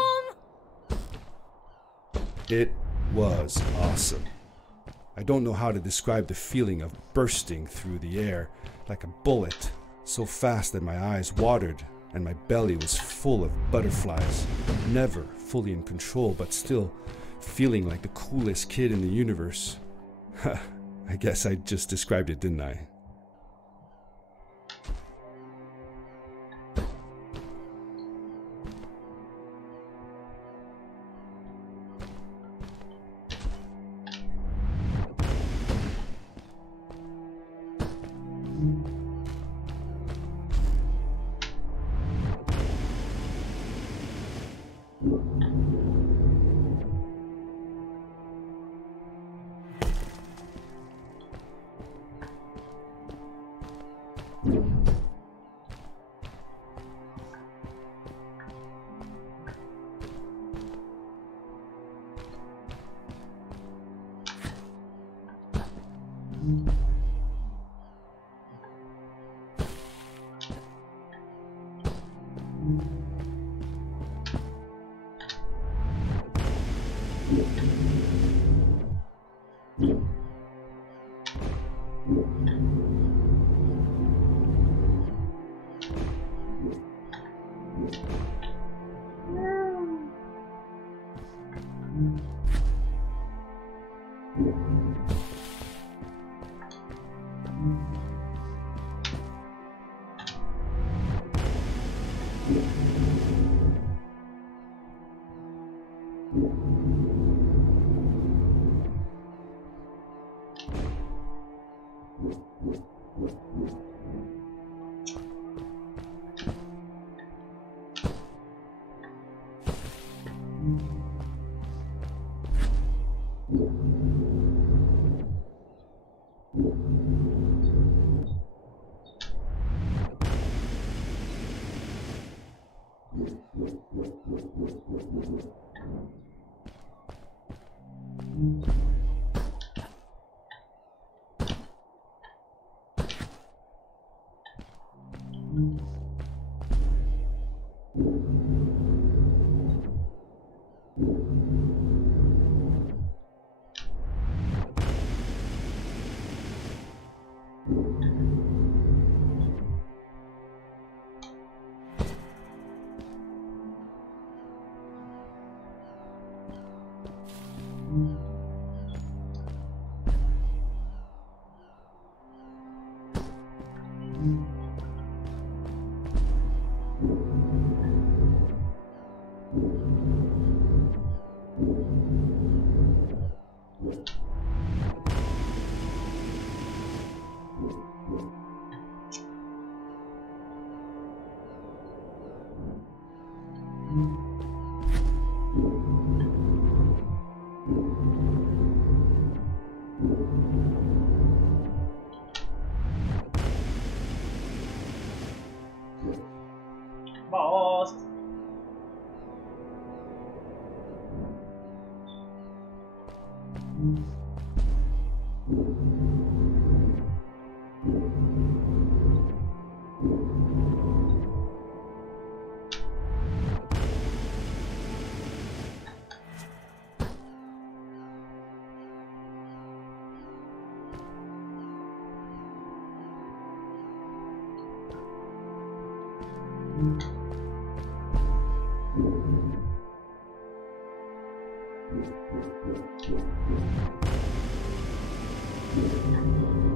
It was awesome. I don't know how to describe the feeling of bursting through the air like a bullet, so fast that my eyes watered and my belly was full of butterflies, never fully in control, but still feeling like the coolest kid in the universe. I guess I just described it, didn't I?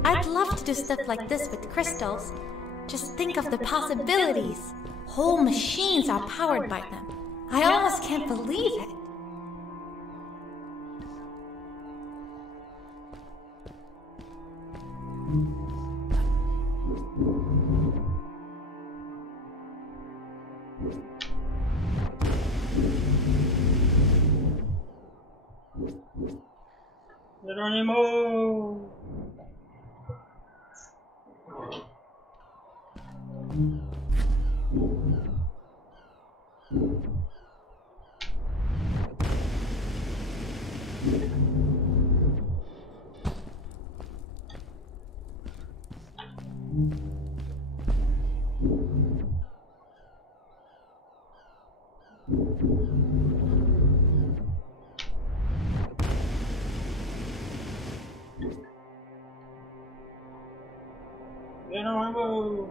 I'd love to do stuff like this with crystals. Just think of the possibilities. Whole machines are powered by them. I almost can't believe it. Geronimo! Geronimo!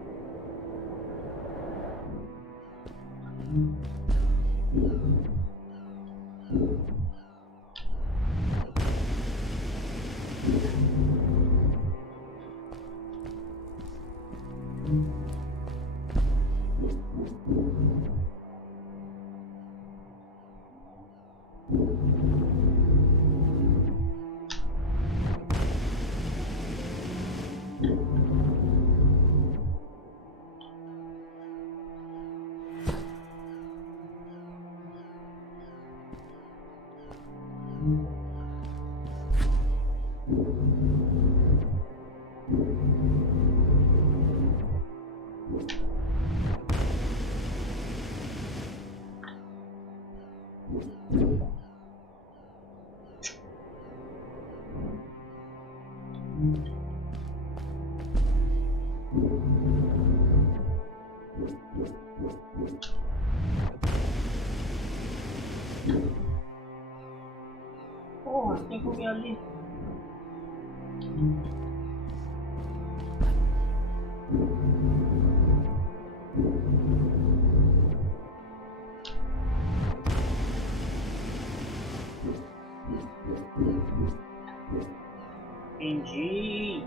Porra, tem que comer ali. Entendi.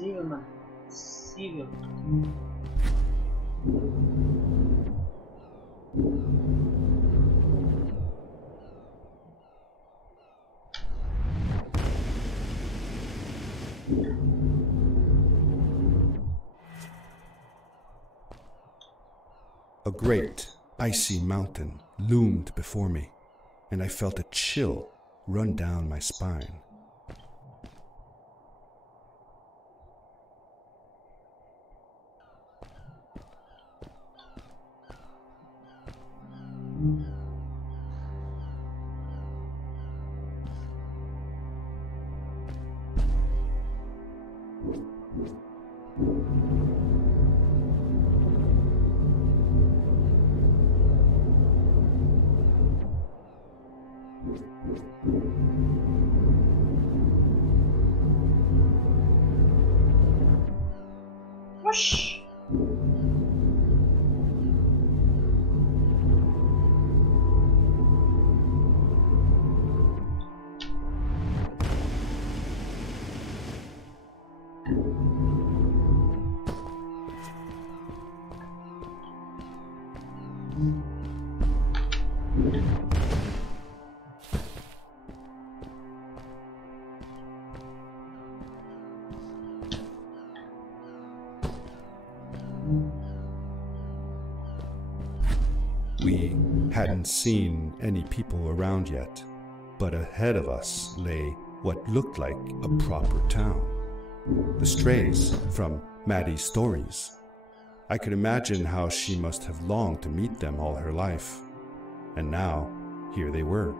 Impossível, mano. Impossível. A great, icy mountain loomed before me, and I felt a chill run down my spine. Whoosh! We hadn't seen any people around yet, but ahead of us lay what looked like a proper town. The strays from Maddie's stories. I could imagine how she must have longed to meet them all her life. And now, here they were.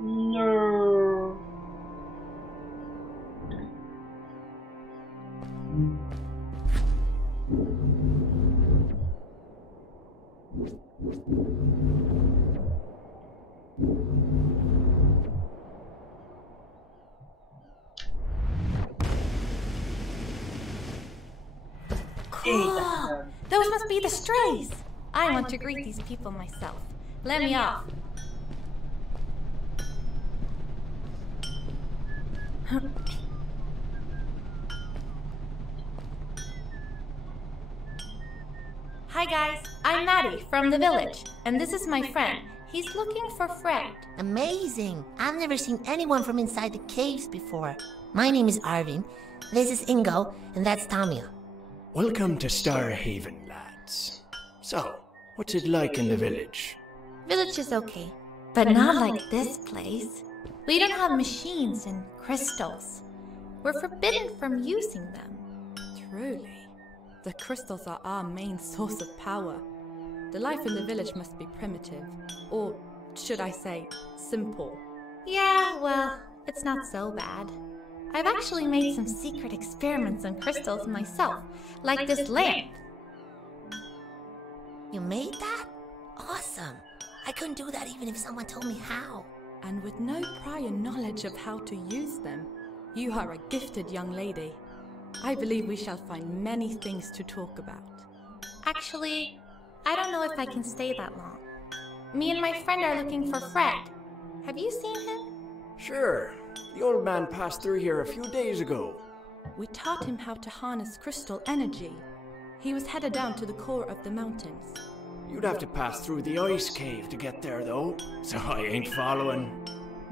No. Cool. Those must be the strays. I want to greet these people myself. Let me off. Hi guys, I'm Maddie from the village, and this is my friend. He's looking for Fred. Amazing! I've never seen anyone from inside the caves before. My name is Arvin, this is Ingo, and that's Tamia. Welcome to Starhaven, lads. So, what's it like in the village? Village is okay, but not like this place. We don't have machines and crystals. We're forbidden from using them. Truly. The crystals are our main source of power. The life in the village must be primitive. Or, should I say, simple. Yeah, well, it's not so bad. I've actually made some secret experiments on crystals myself, like this lamp. You made that? Awesome! I couldn't do that even if someone told me how. And with no prior knowledge of how to use them, you are a gifted young lady. I believe we shall find many things to talk about. Actually, I don't know if I can stay that long. Me and my friend are looking for Fred. Have you seen him? Sure. The old man passed through here a few days ago. We taught him how to harness crystal energy. He was headed down to the core of the mountains. You'd have to pass through the ice cave to get there, though, so I ain't following.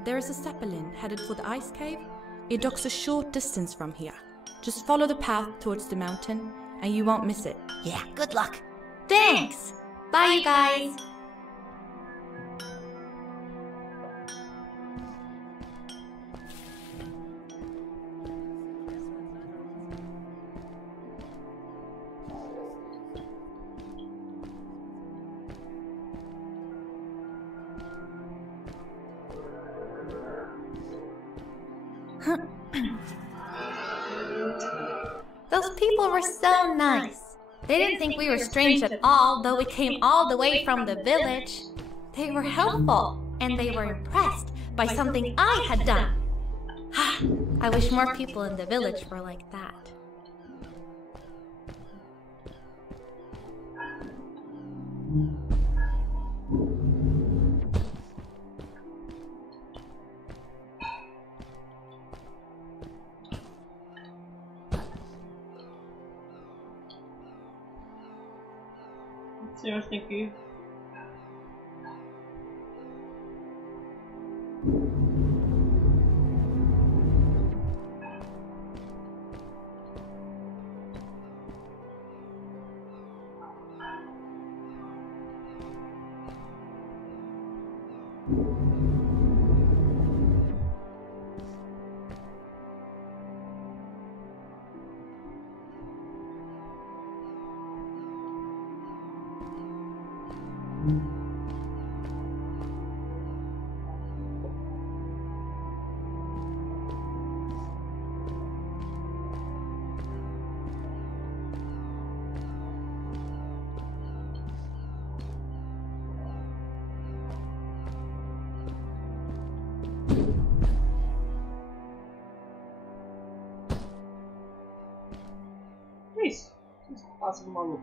There is a zeppelin headed for the ice cave. It docks a short distance from here. Just follow the path towards the mountain, and you won't miss it. Yeah, good luck. Thanks! Bye, you guys! Those people were so nice. They didn't think we were strange at all, though we came all the way from the village. They were helpful, and they were impressed by something I had done. I wish more people in the village were like that. Senhor, tem que ir. Isso. Isso passa do maluco.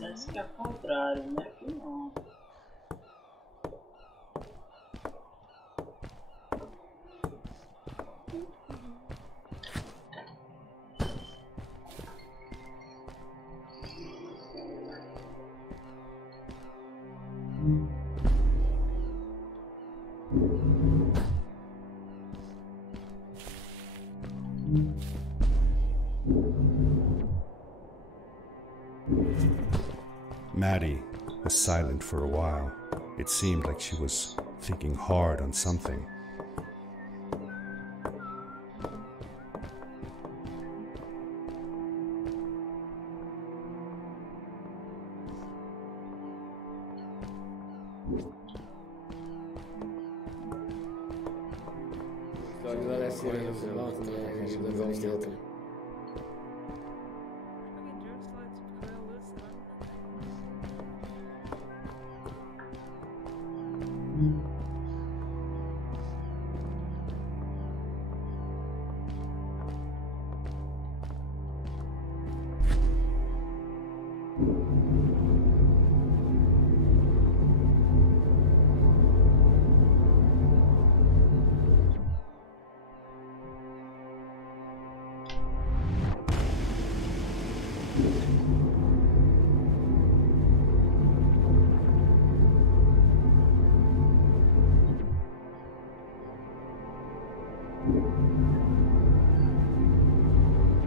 Parece que é ao contrário, né? Aqui não. Maddie was silent for a while. It seemed like she was thinking hard on something.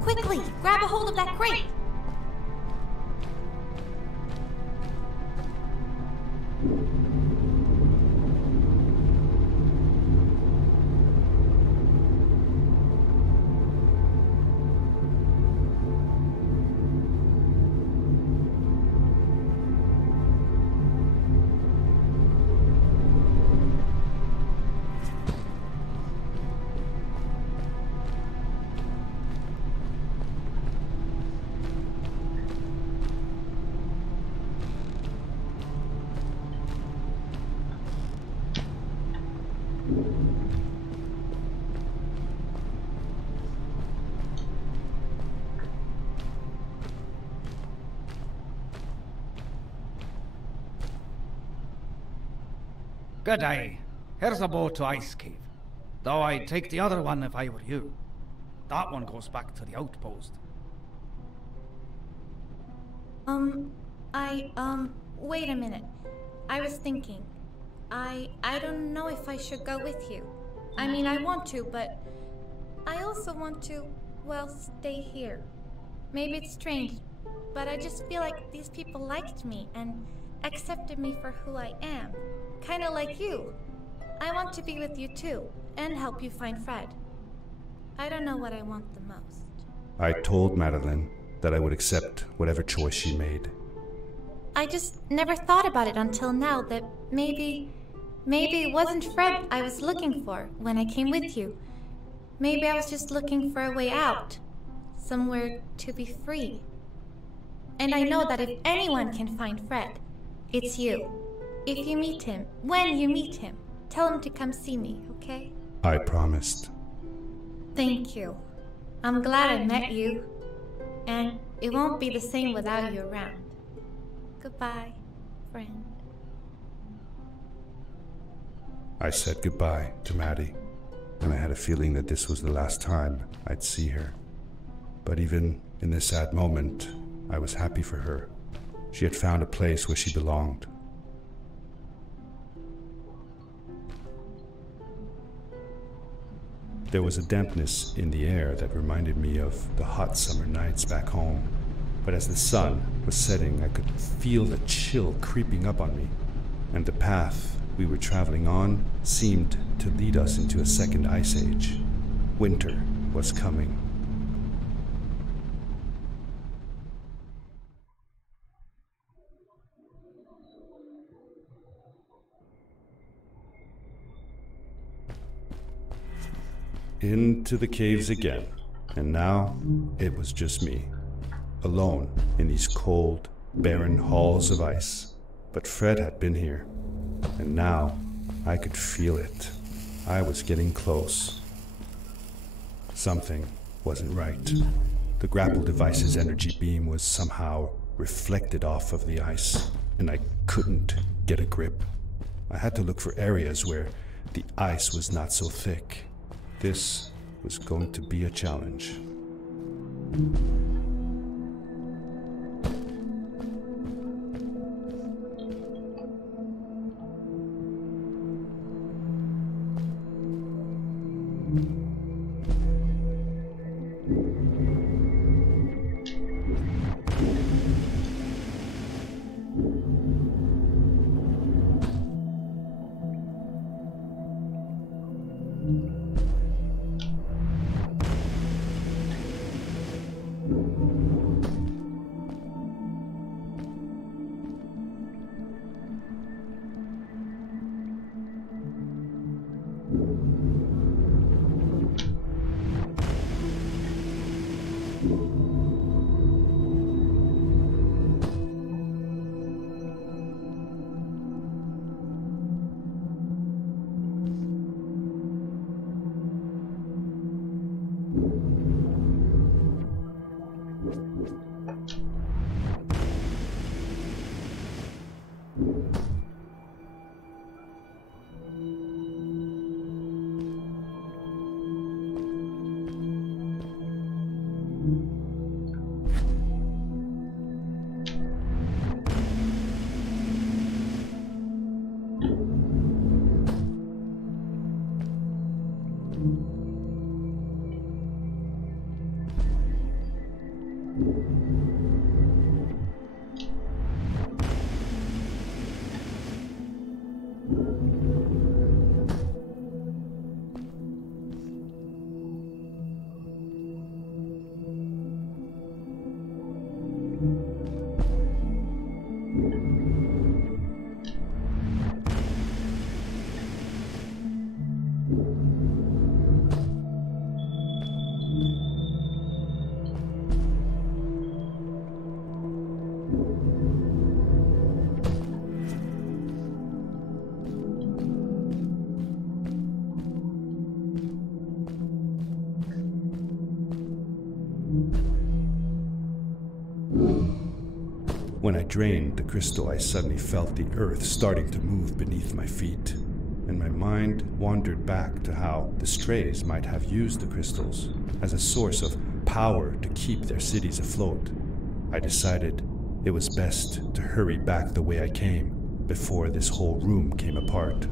Quickly, grab a hold of that crate! Good day. Here's a boat to Ice Cave. Though I'd take the other one if I were you. That one goes back to the outpost. Wait a minute. I was thinking. I don't know if I should go with you. I mean, I want to, but I also want to, well, stay here. Maybe it's strange, but I just feel like these people liked me and accepted me for who I am. Kinda like you. I want to be with you too, and help you find Fred. I don't know what I want the most. I told Madeline that I would accept whatever choice she made. I just never thought about it until now that maybe it wasn't Fred I was looking for when I came with you. Maybe I was just looking for a way out. Somewhere to be free. And I know that if anyone can find Fred, it's you. If you meet him, when you meet him, tell him to come see me, okay? I promised. Thank you. I'm glad I met you. And it won't be the same without you around. Goodbye, friend. I said goodbye to Maddie, and I had a feeling that this was the last time I'd see her. But even in this sad moment, I was happy for her. She had found a place where she belonged. There was a dampness in the air that reminded me of the hot summer nights back home. But as the sun was setting, I could feel the chill creeping up on me, and the path we were traveling on seemed to lead us into a second ice age. Winter was coming. Into the caves again, and now it was just me, alone in these cold, barren halls of ice. But Fred had been here, and now I could feel it. I was getting close. Something wasn't right. The grapple device's energy beam was somehow reflected off of the ice, and I couldn't get a grip. I had to look for areas where the ice was not so thick. This was going to be a challenge. When I drained the crystal, I suddenly felt the earth starting to move beneath my feet, and my mind wandered back to how the Strays might have used the crystals as a source of power to keep their cities afloat. I decided it was best to hurry back the way I came before this whole room came apart.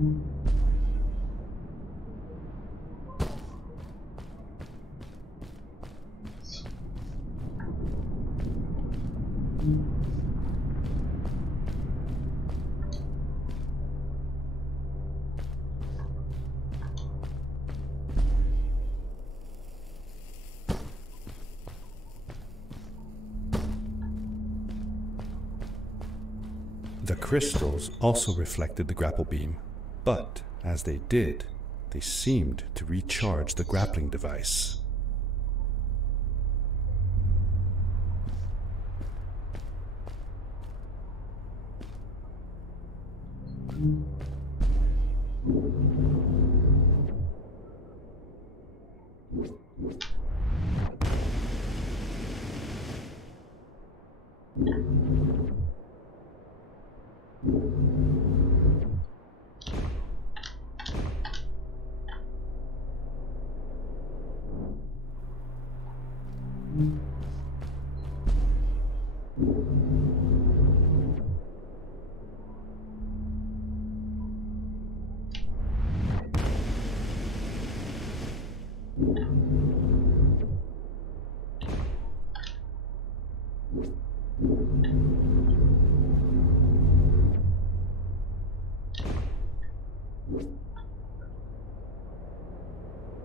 The crystals also reflected the grapple beam, but as they did, they seemed to recharge the grappling device.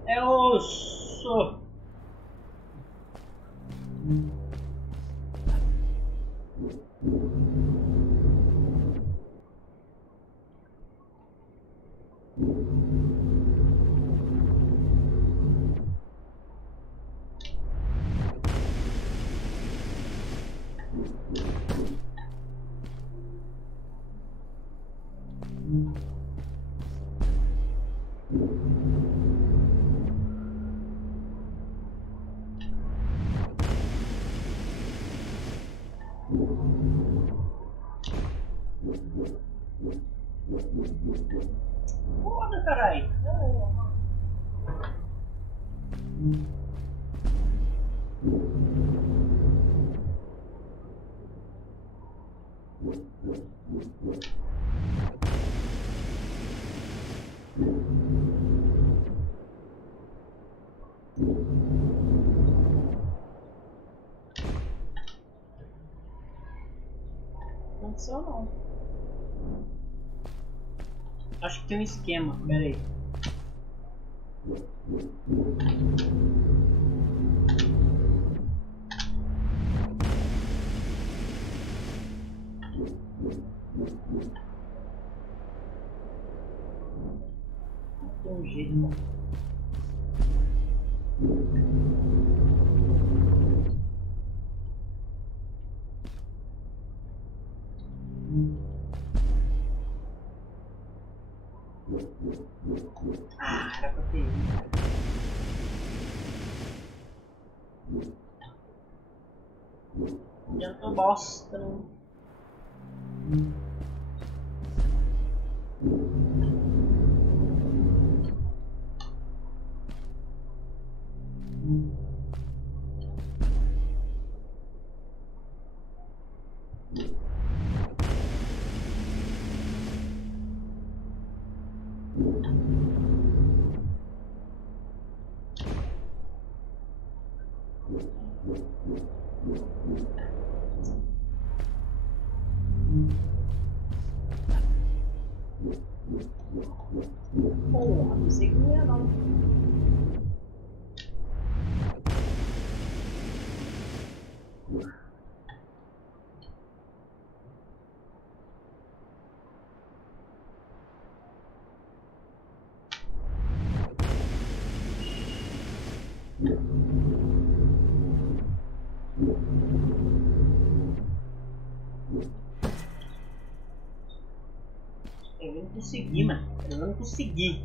É osso. Foda, caralho. Não aconteceu não. Acho que tem um esquema, pera aí. Tem um jeito, mano. Ah, era pra ter ido. Não adiantou bosta, não. Porra, não sei que não ia não. Eu não consegui, mano. Eu não consegui.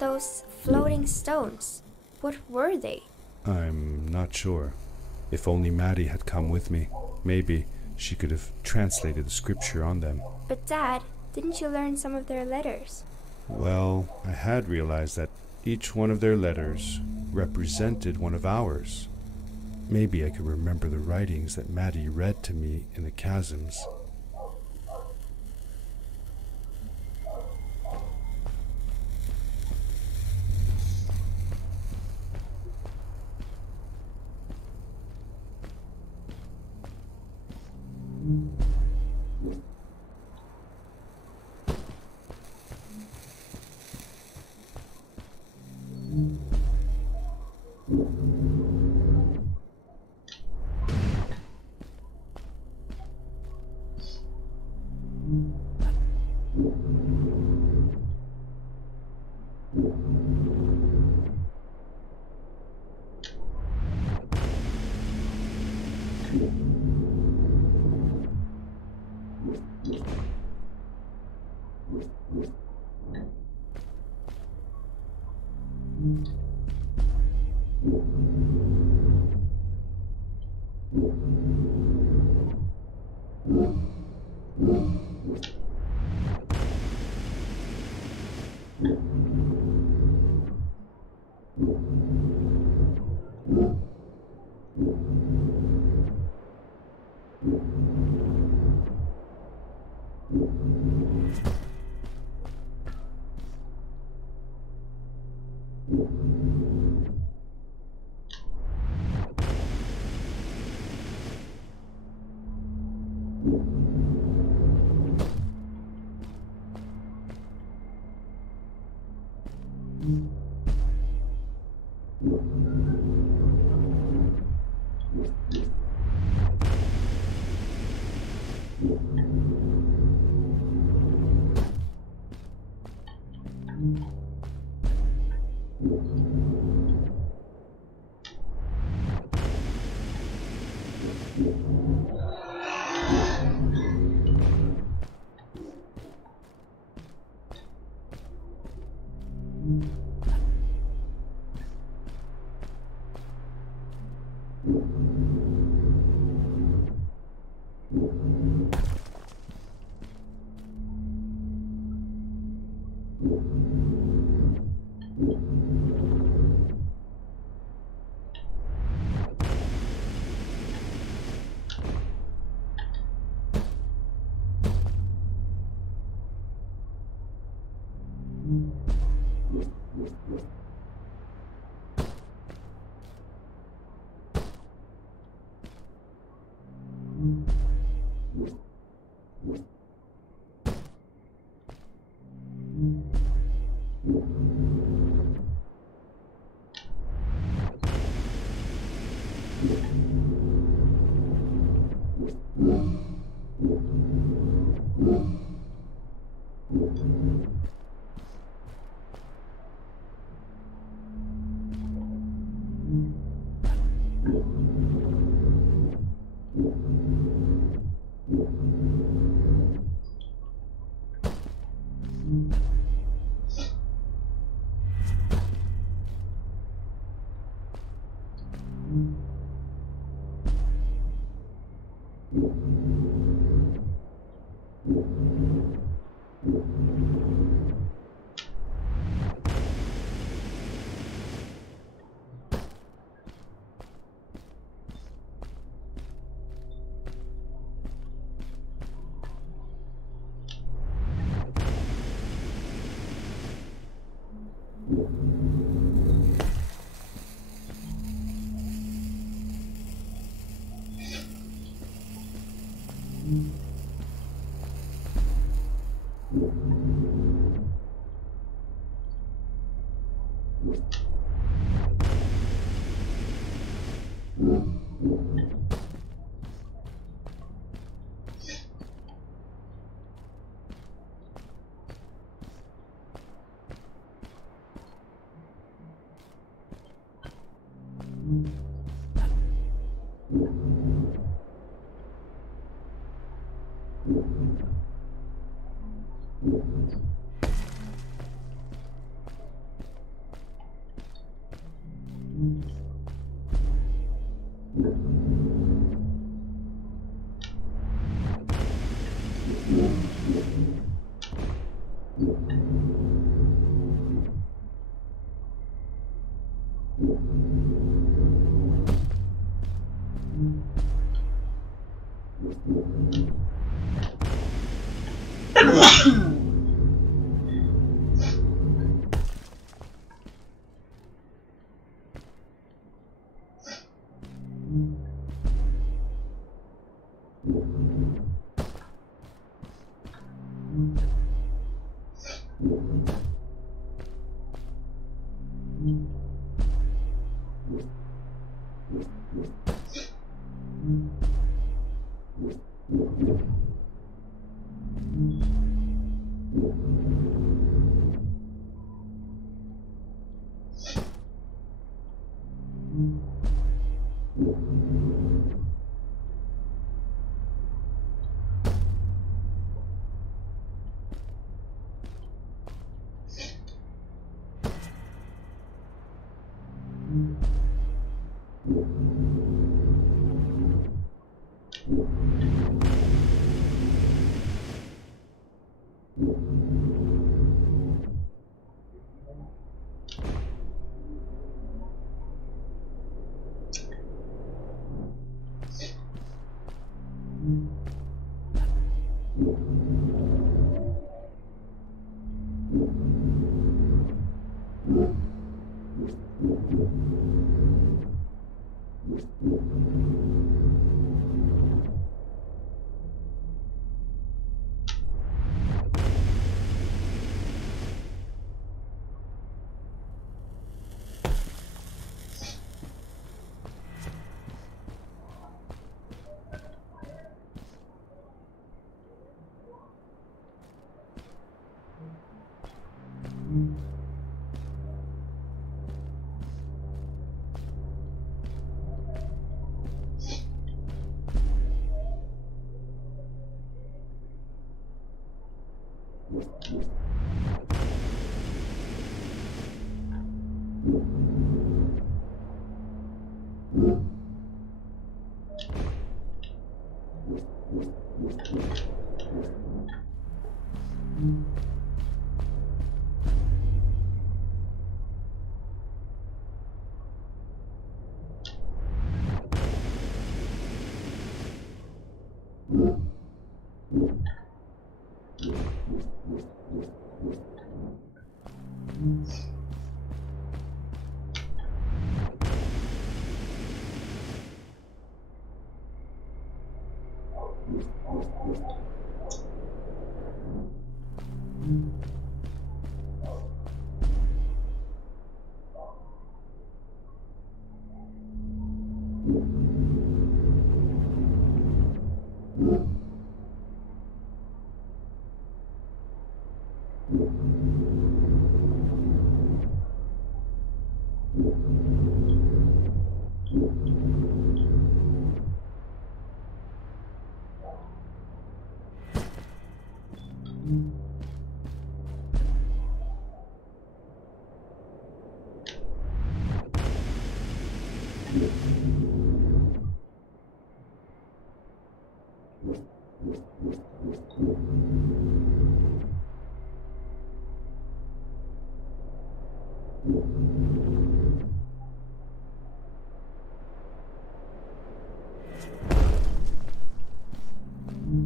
Those floating stones, what were they? I'm not sure. If only Maddie had come with me, maybe she could have translated the scripture on them. But Dad, didn't you learn some of their letters? Well, I had realized that each one of their letters represented one of ours. Maybe I could remember the writings that Maddie read to me in the chasms.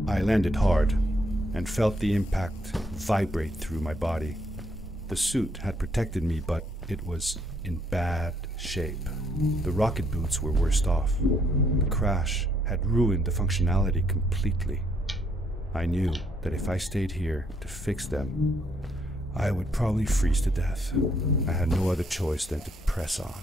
I landed hard and felt the impact vibrate through my body. The suit had protected me, but it was in bad shape. The rocket boots were worst off. The crash had ruined the functionality completely. I knew that if I stayed here to fix them, I would probably freeze to death. I had no other choice than to press on.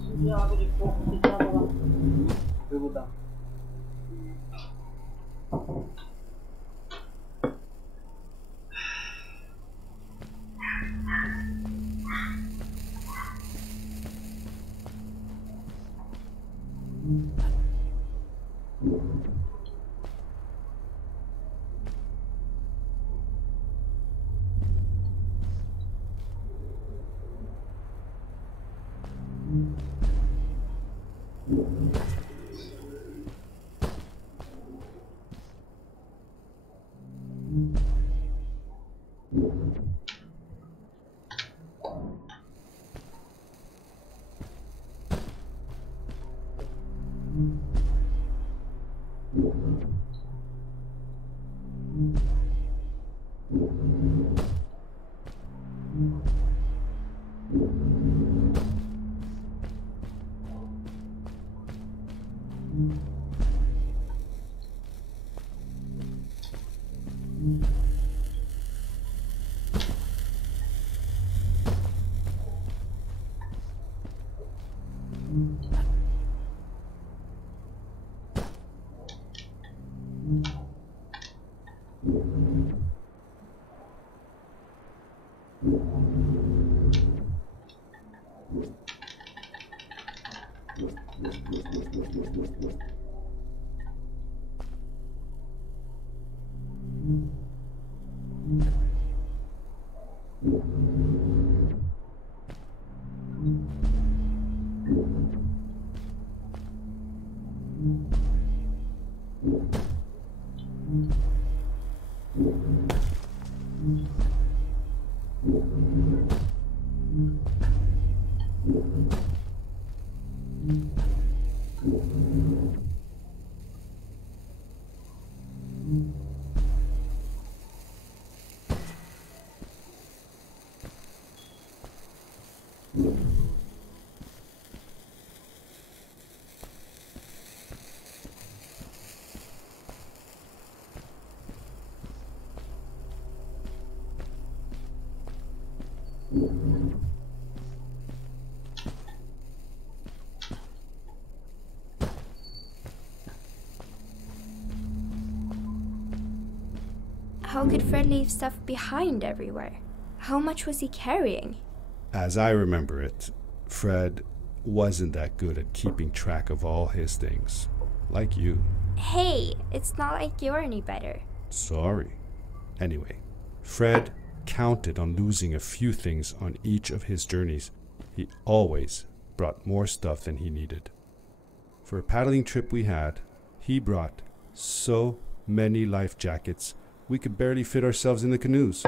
Subiu a água de coco que tava lá. Vou mudar. How could Fred leave stuff behind everywhere? How much was he carrying? As I remember it, Fred wasn't that good at keeping track of all his things. Like you. Hey, it's not like you're any better. Sorry. Anyway, Fred counted on losing a few things on each of his journeys. He always brought more stuff than he needed. For a paddling trip we had, he brought so many life jackets we could barely fit ourselves in the canoes.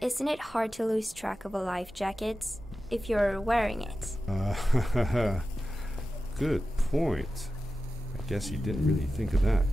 Isn't it hard to lose track of a life jacket if you're wearing it? Good point. I guess he didn't really think of that.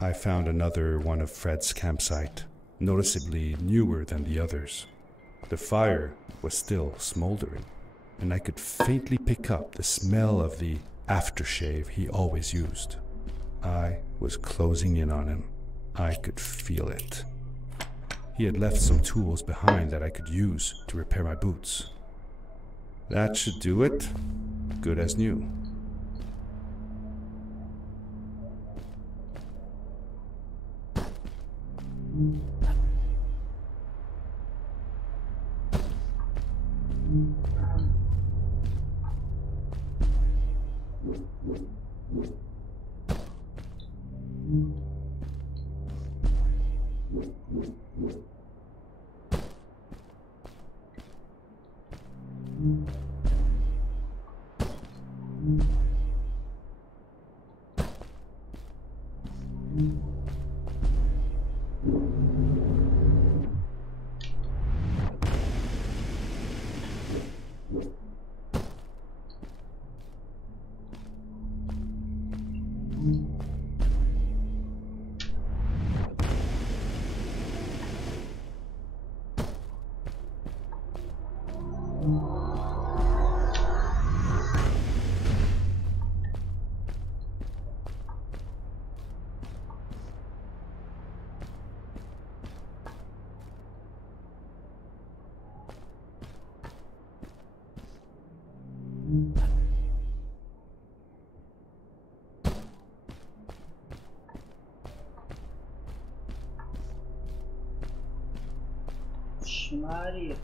I found another one of Fred's campsite, noticeably newer than the others. The fire was still smoldering, and I could faintly pick up the smell of the aftershave he always used. I was closing in on him. I could feel it. He had left some tools behind that I could use to repair my boots. That should do it. Good as new. Maria.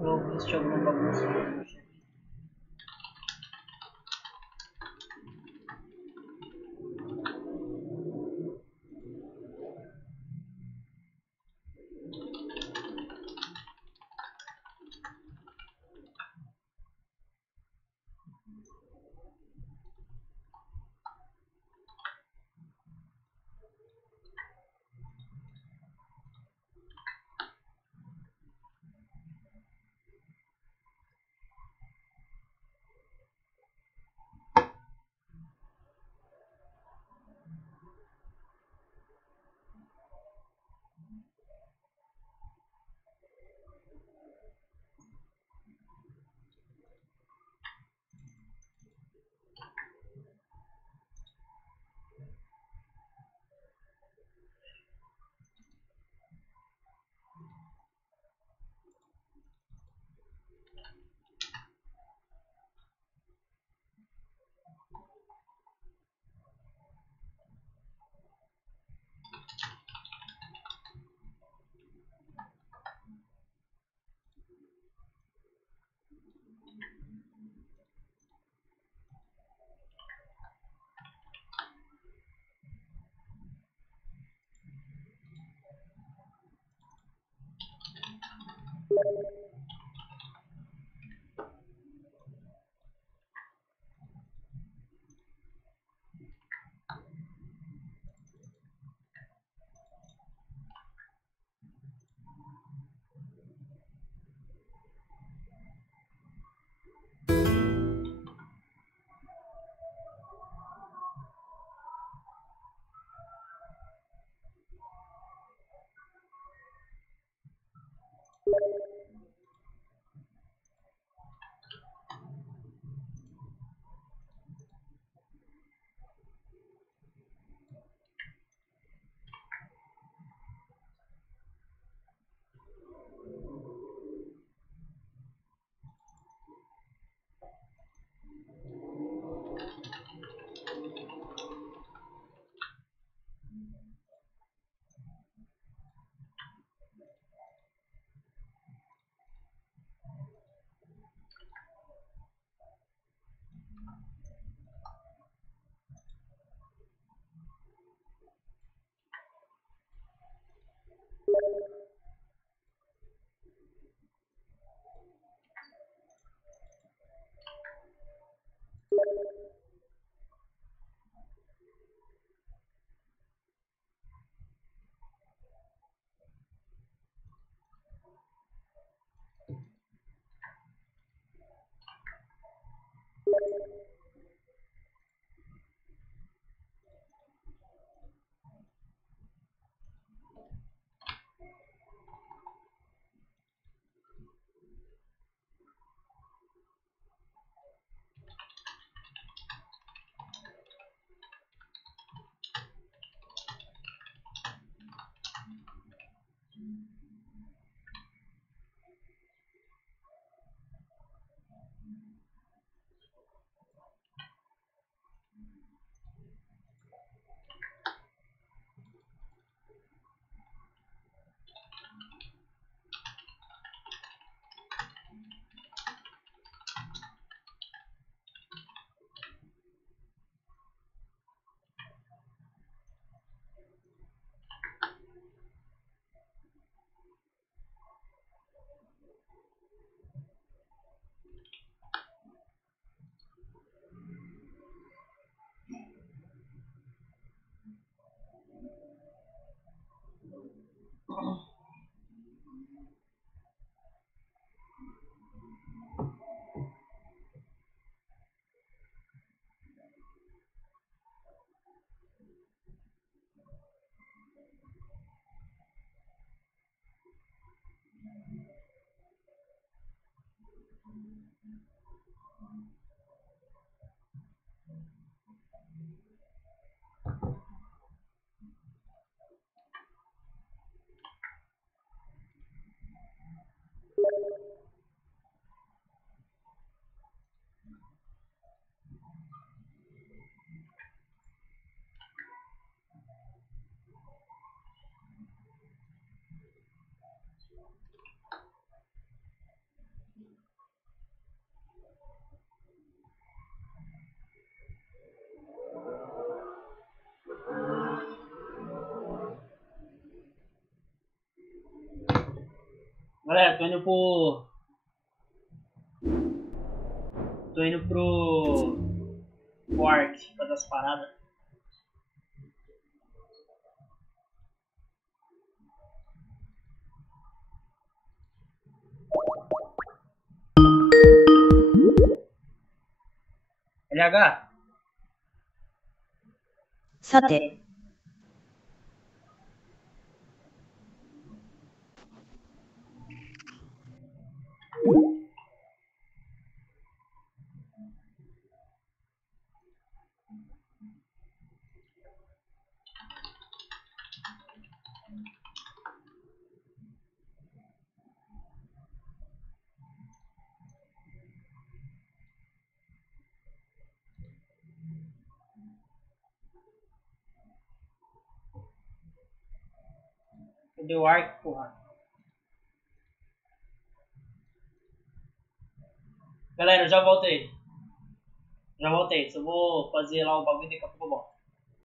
Eu vou assistir alguma bagunça. Galera, tô indo pro Ark fazer as paradas. LH? さて、Cadê o Ark, porra? Galera, eu já voltei. Já voltei. Só vou fazer lá o bagulho e daqui a pouco eu volto.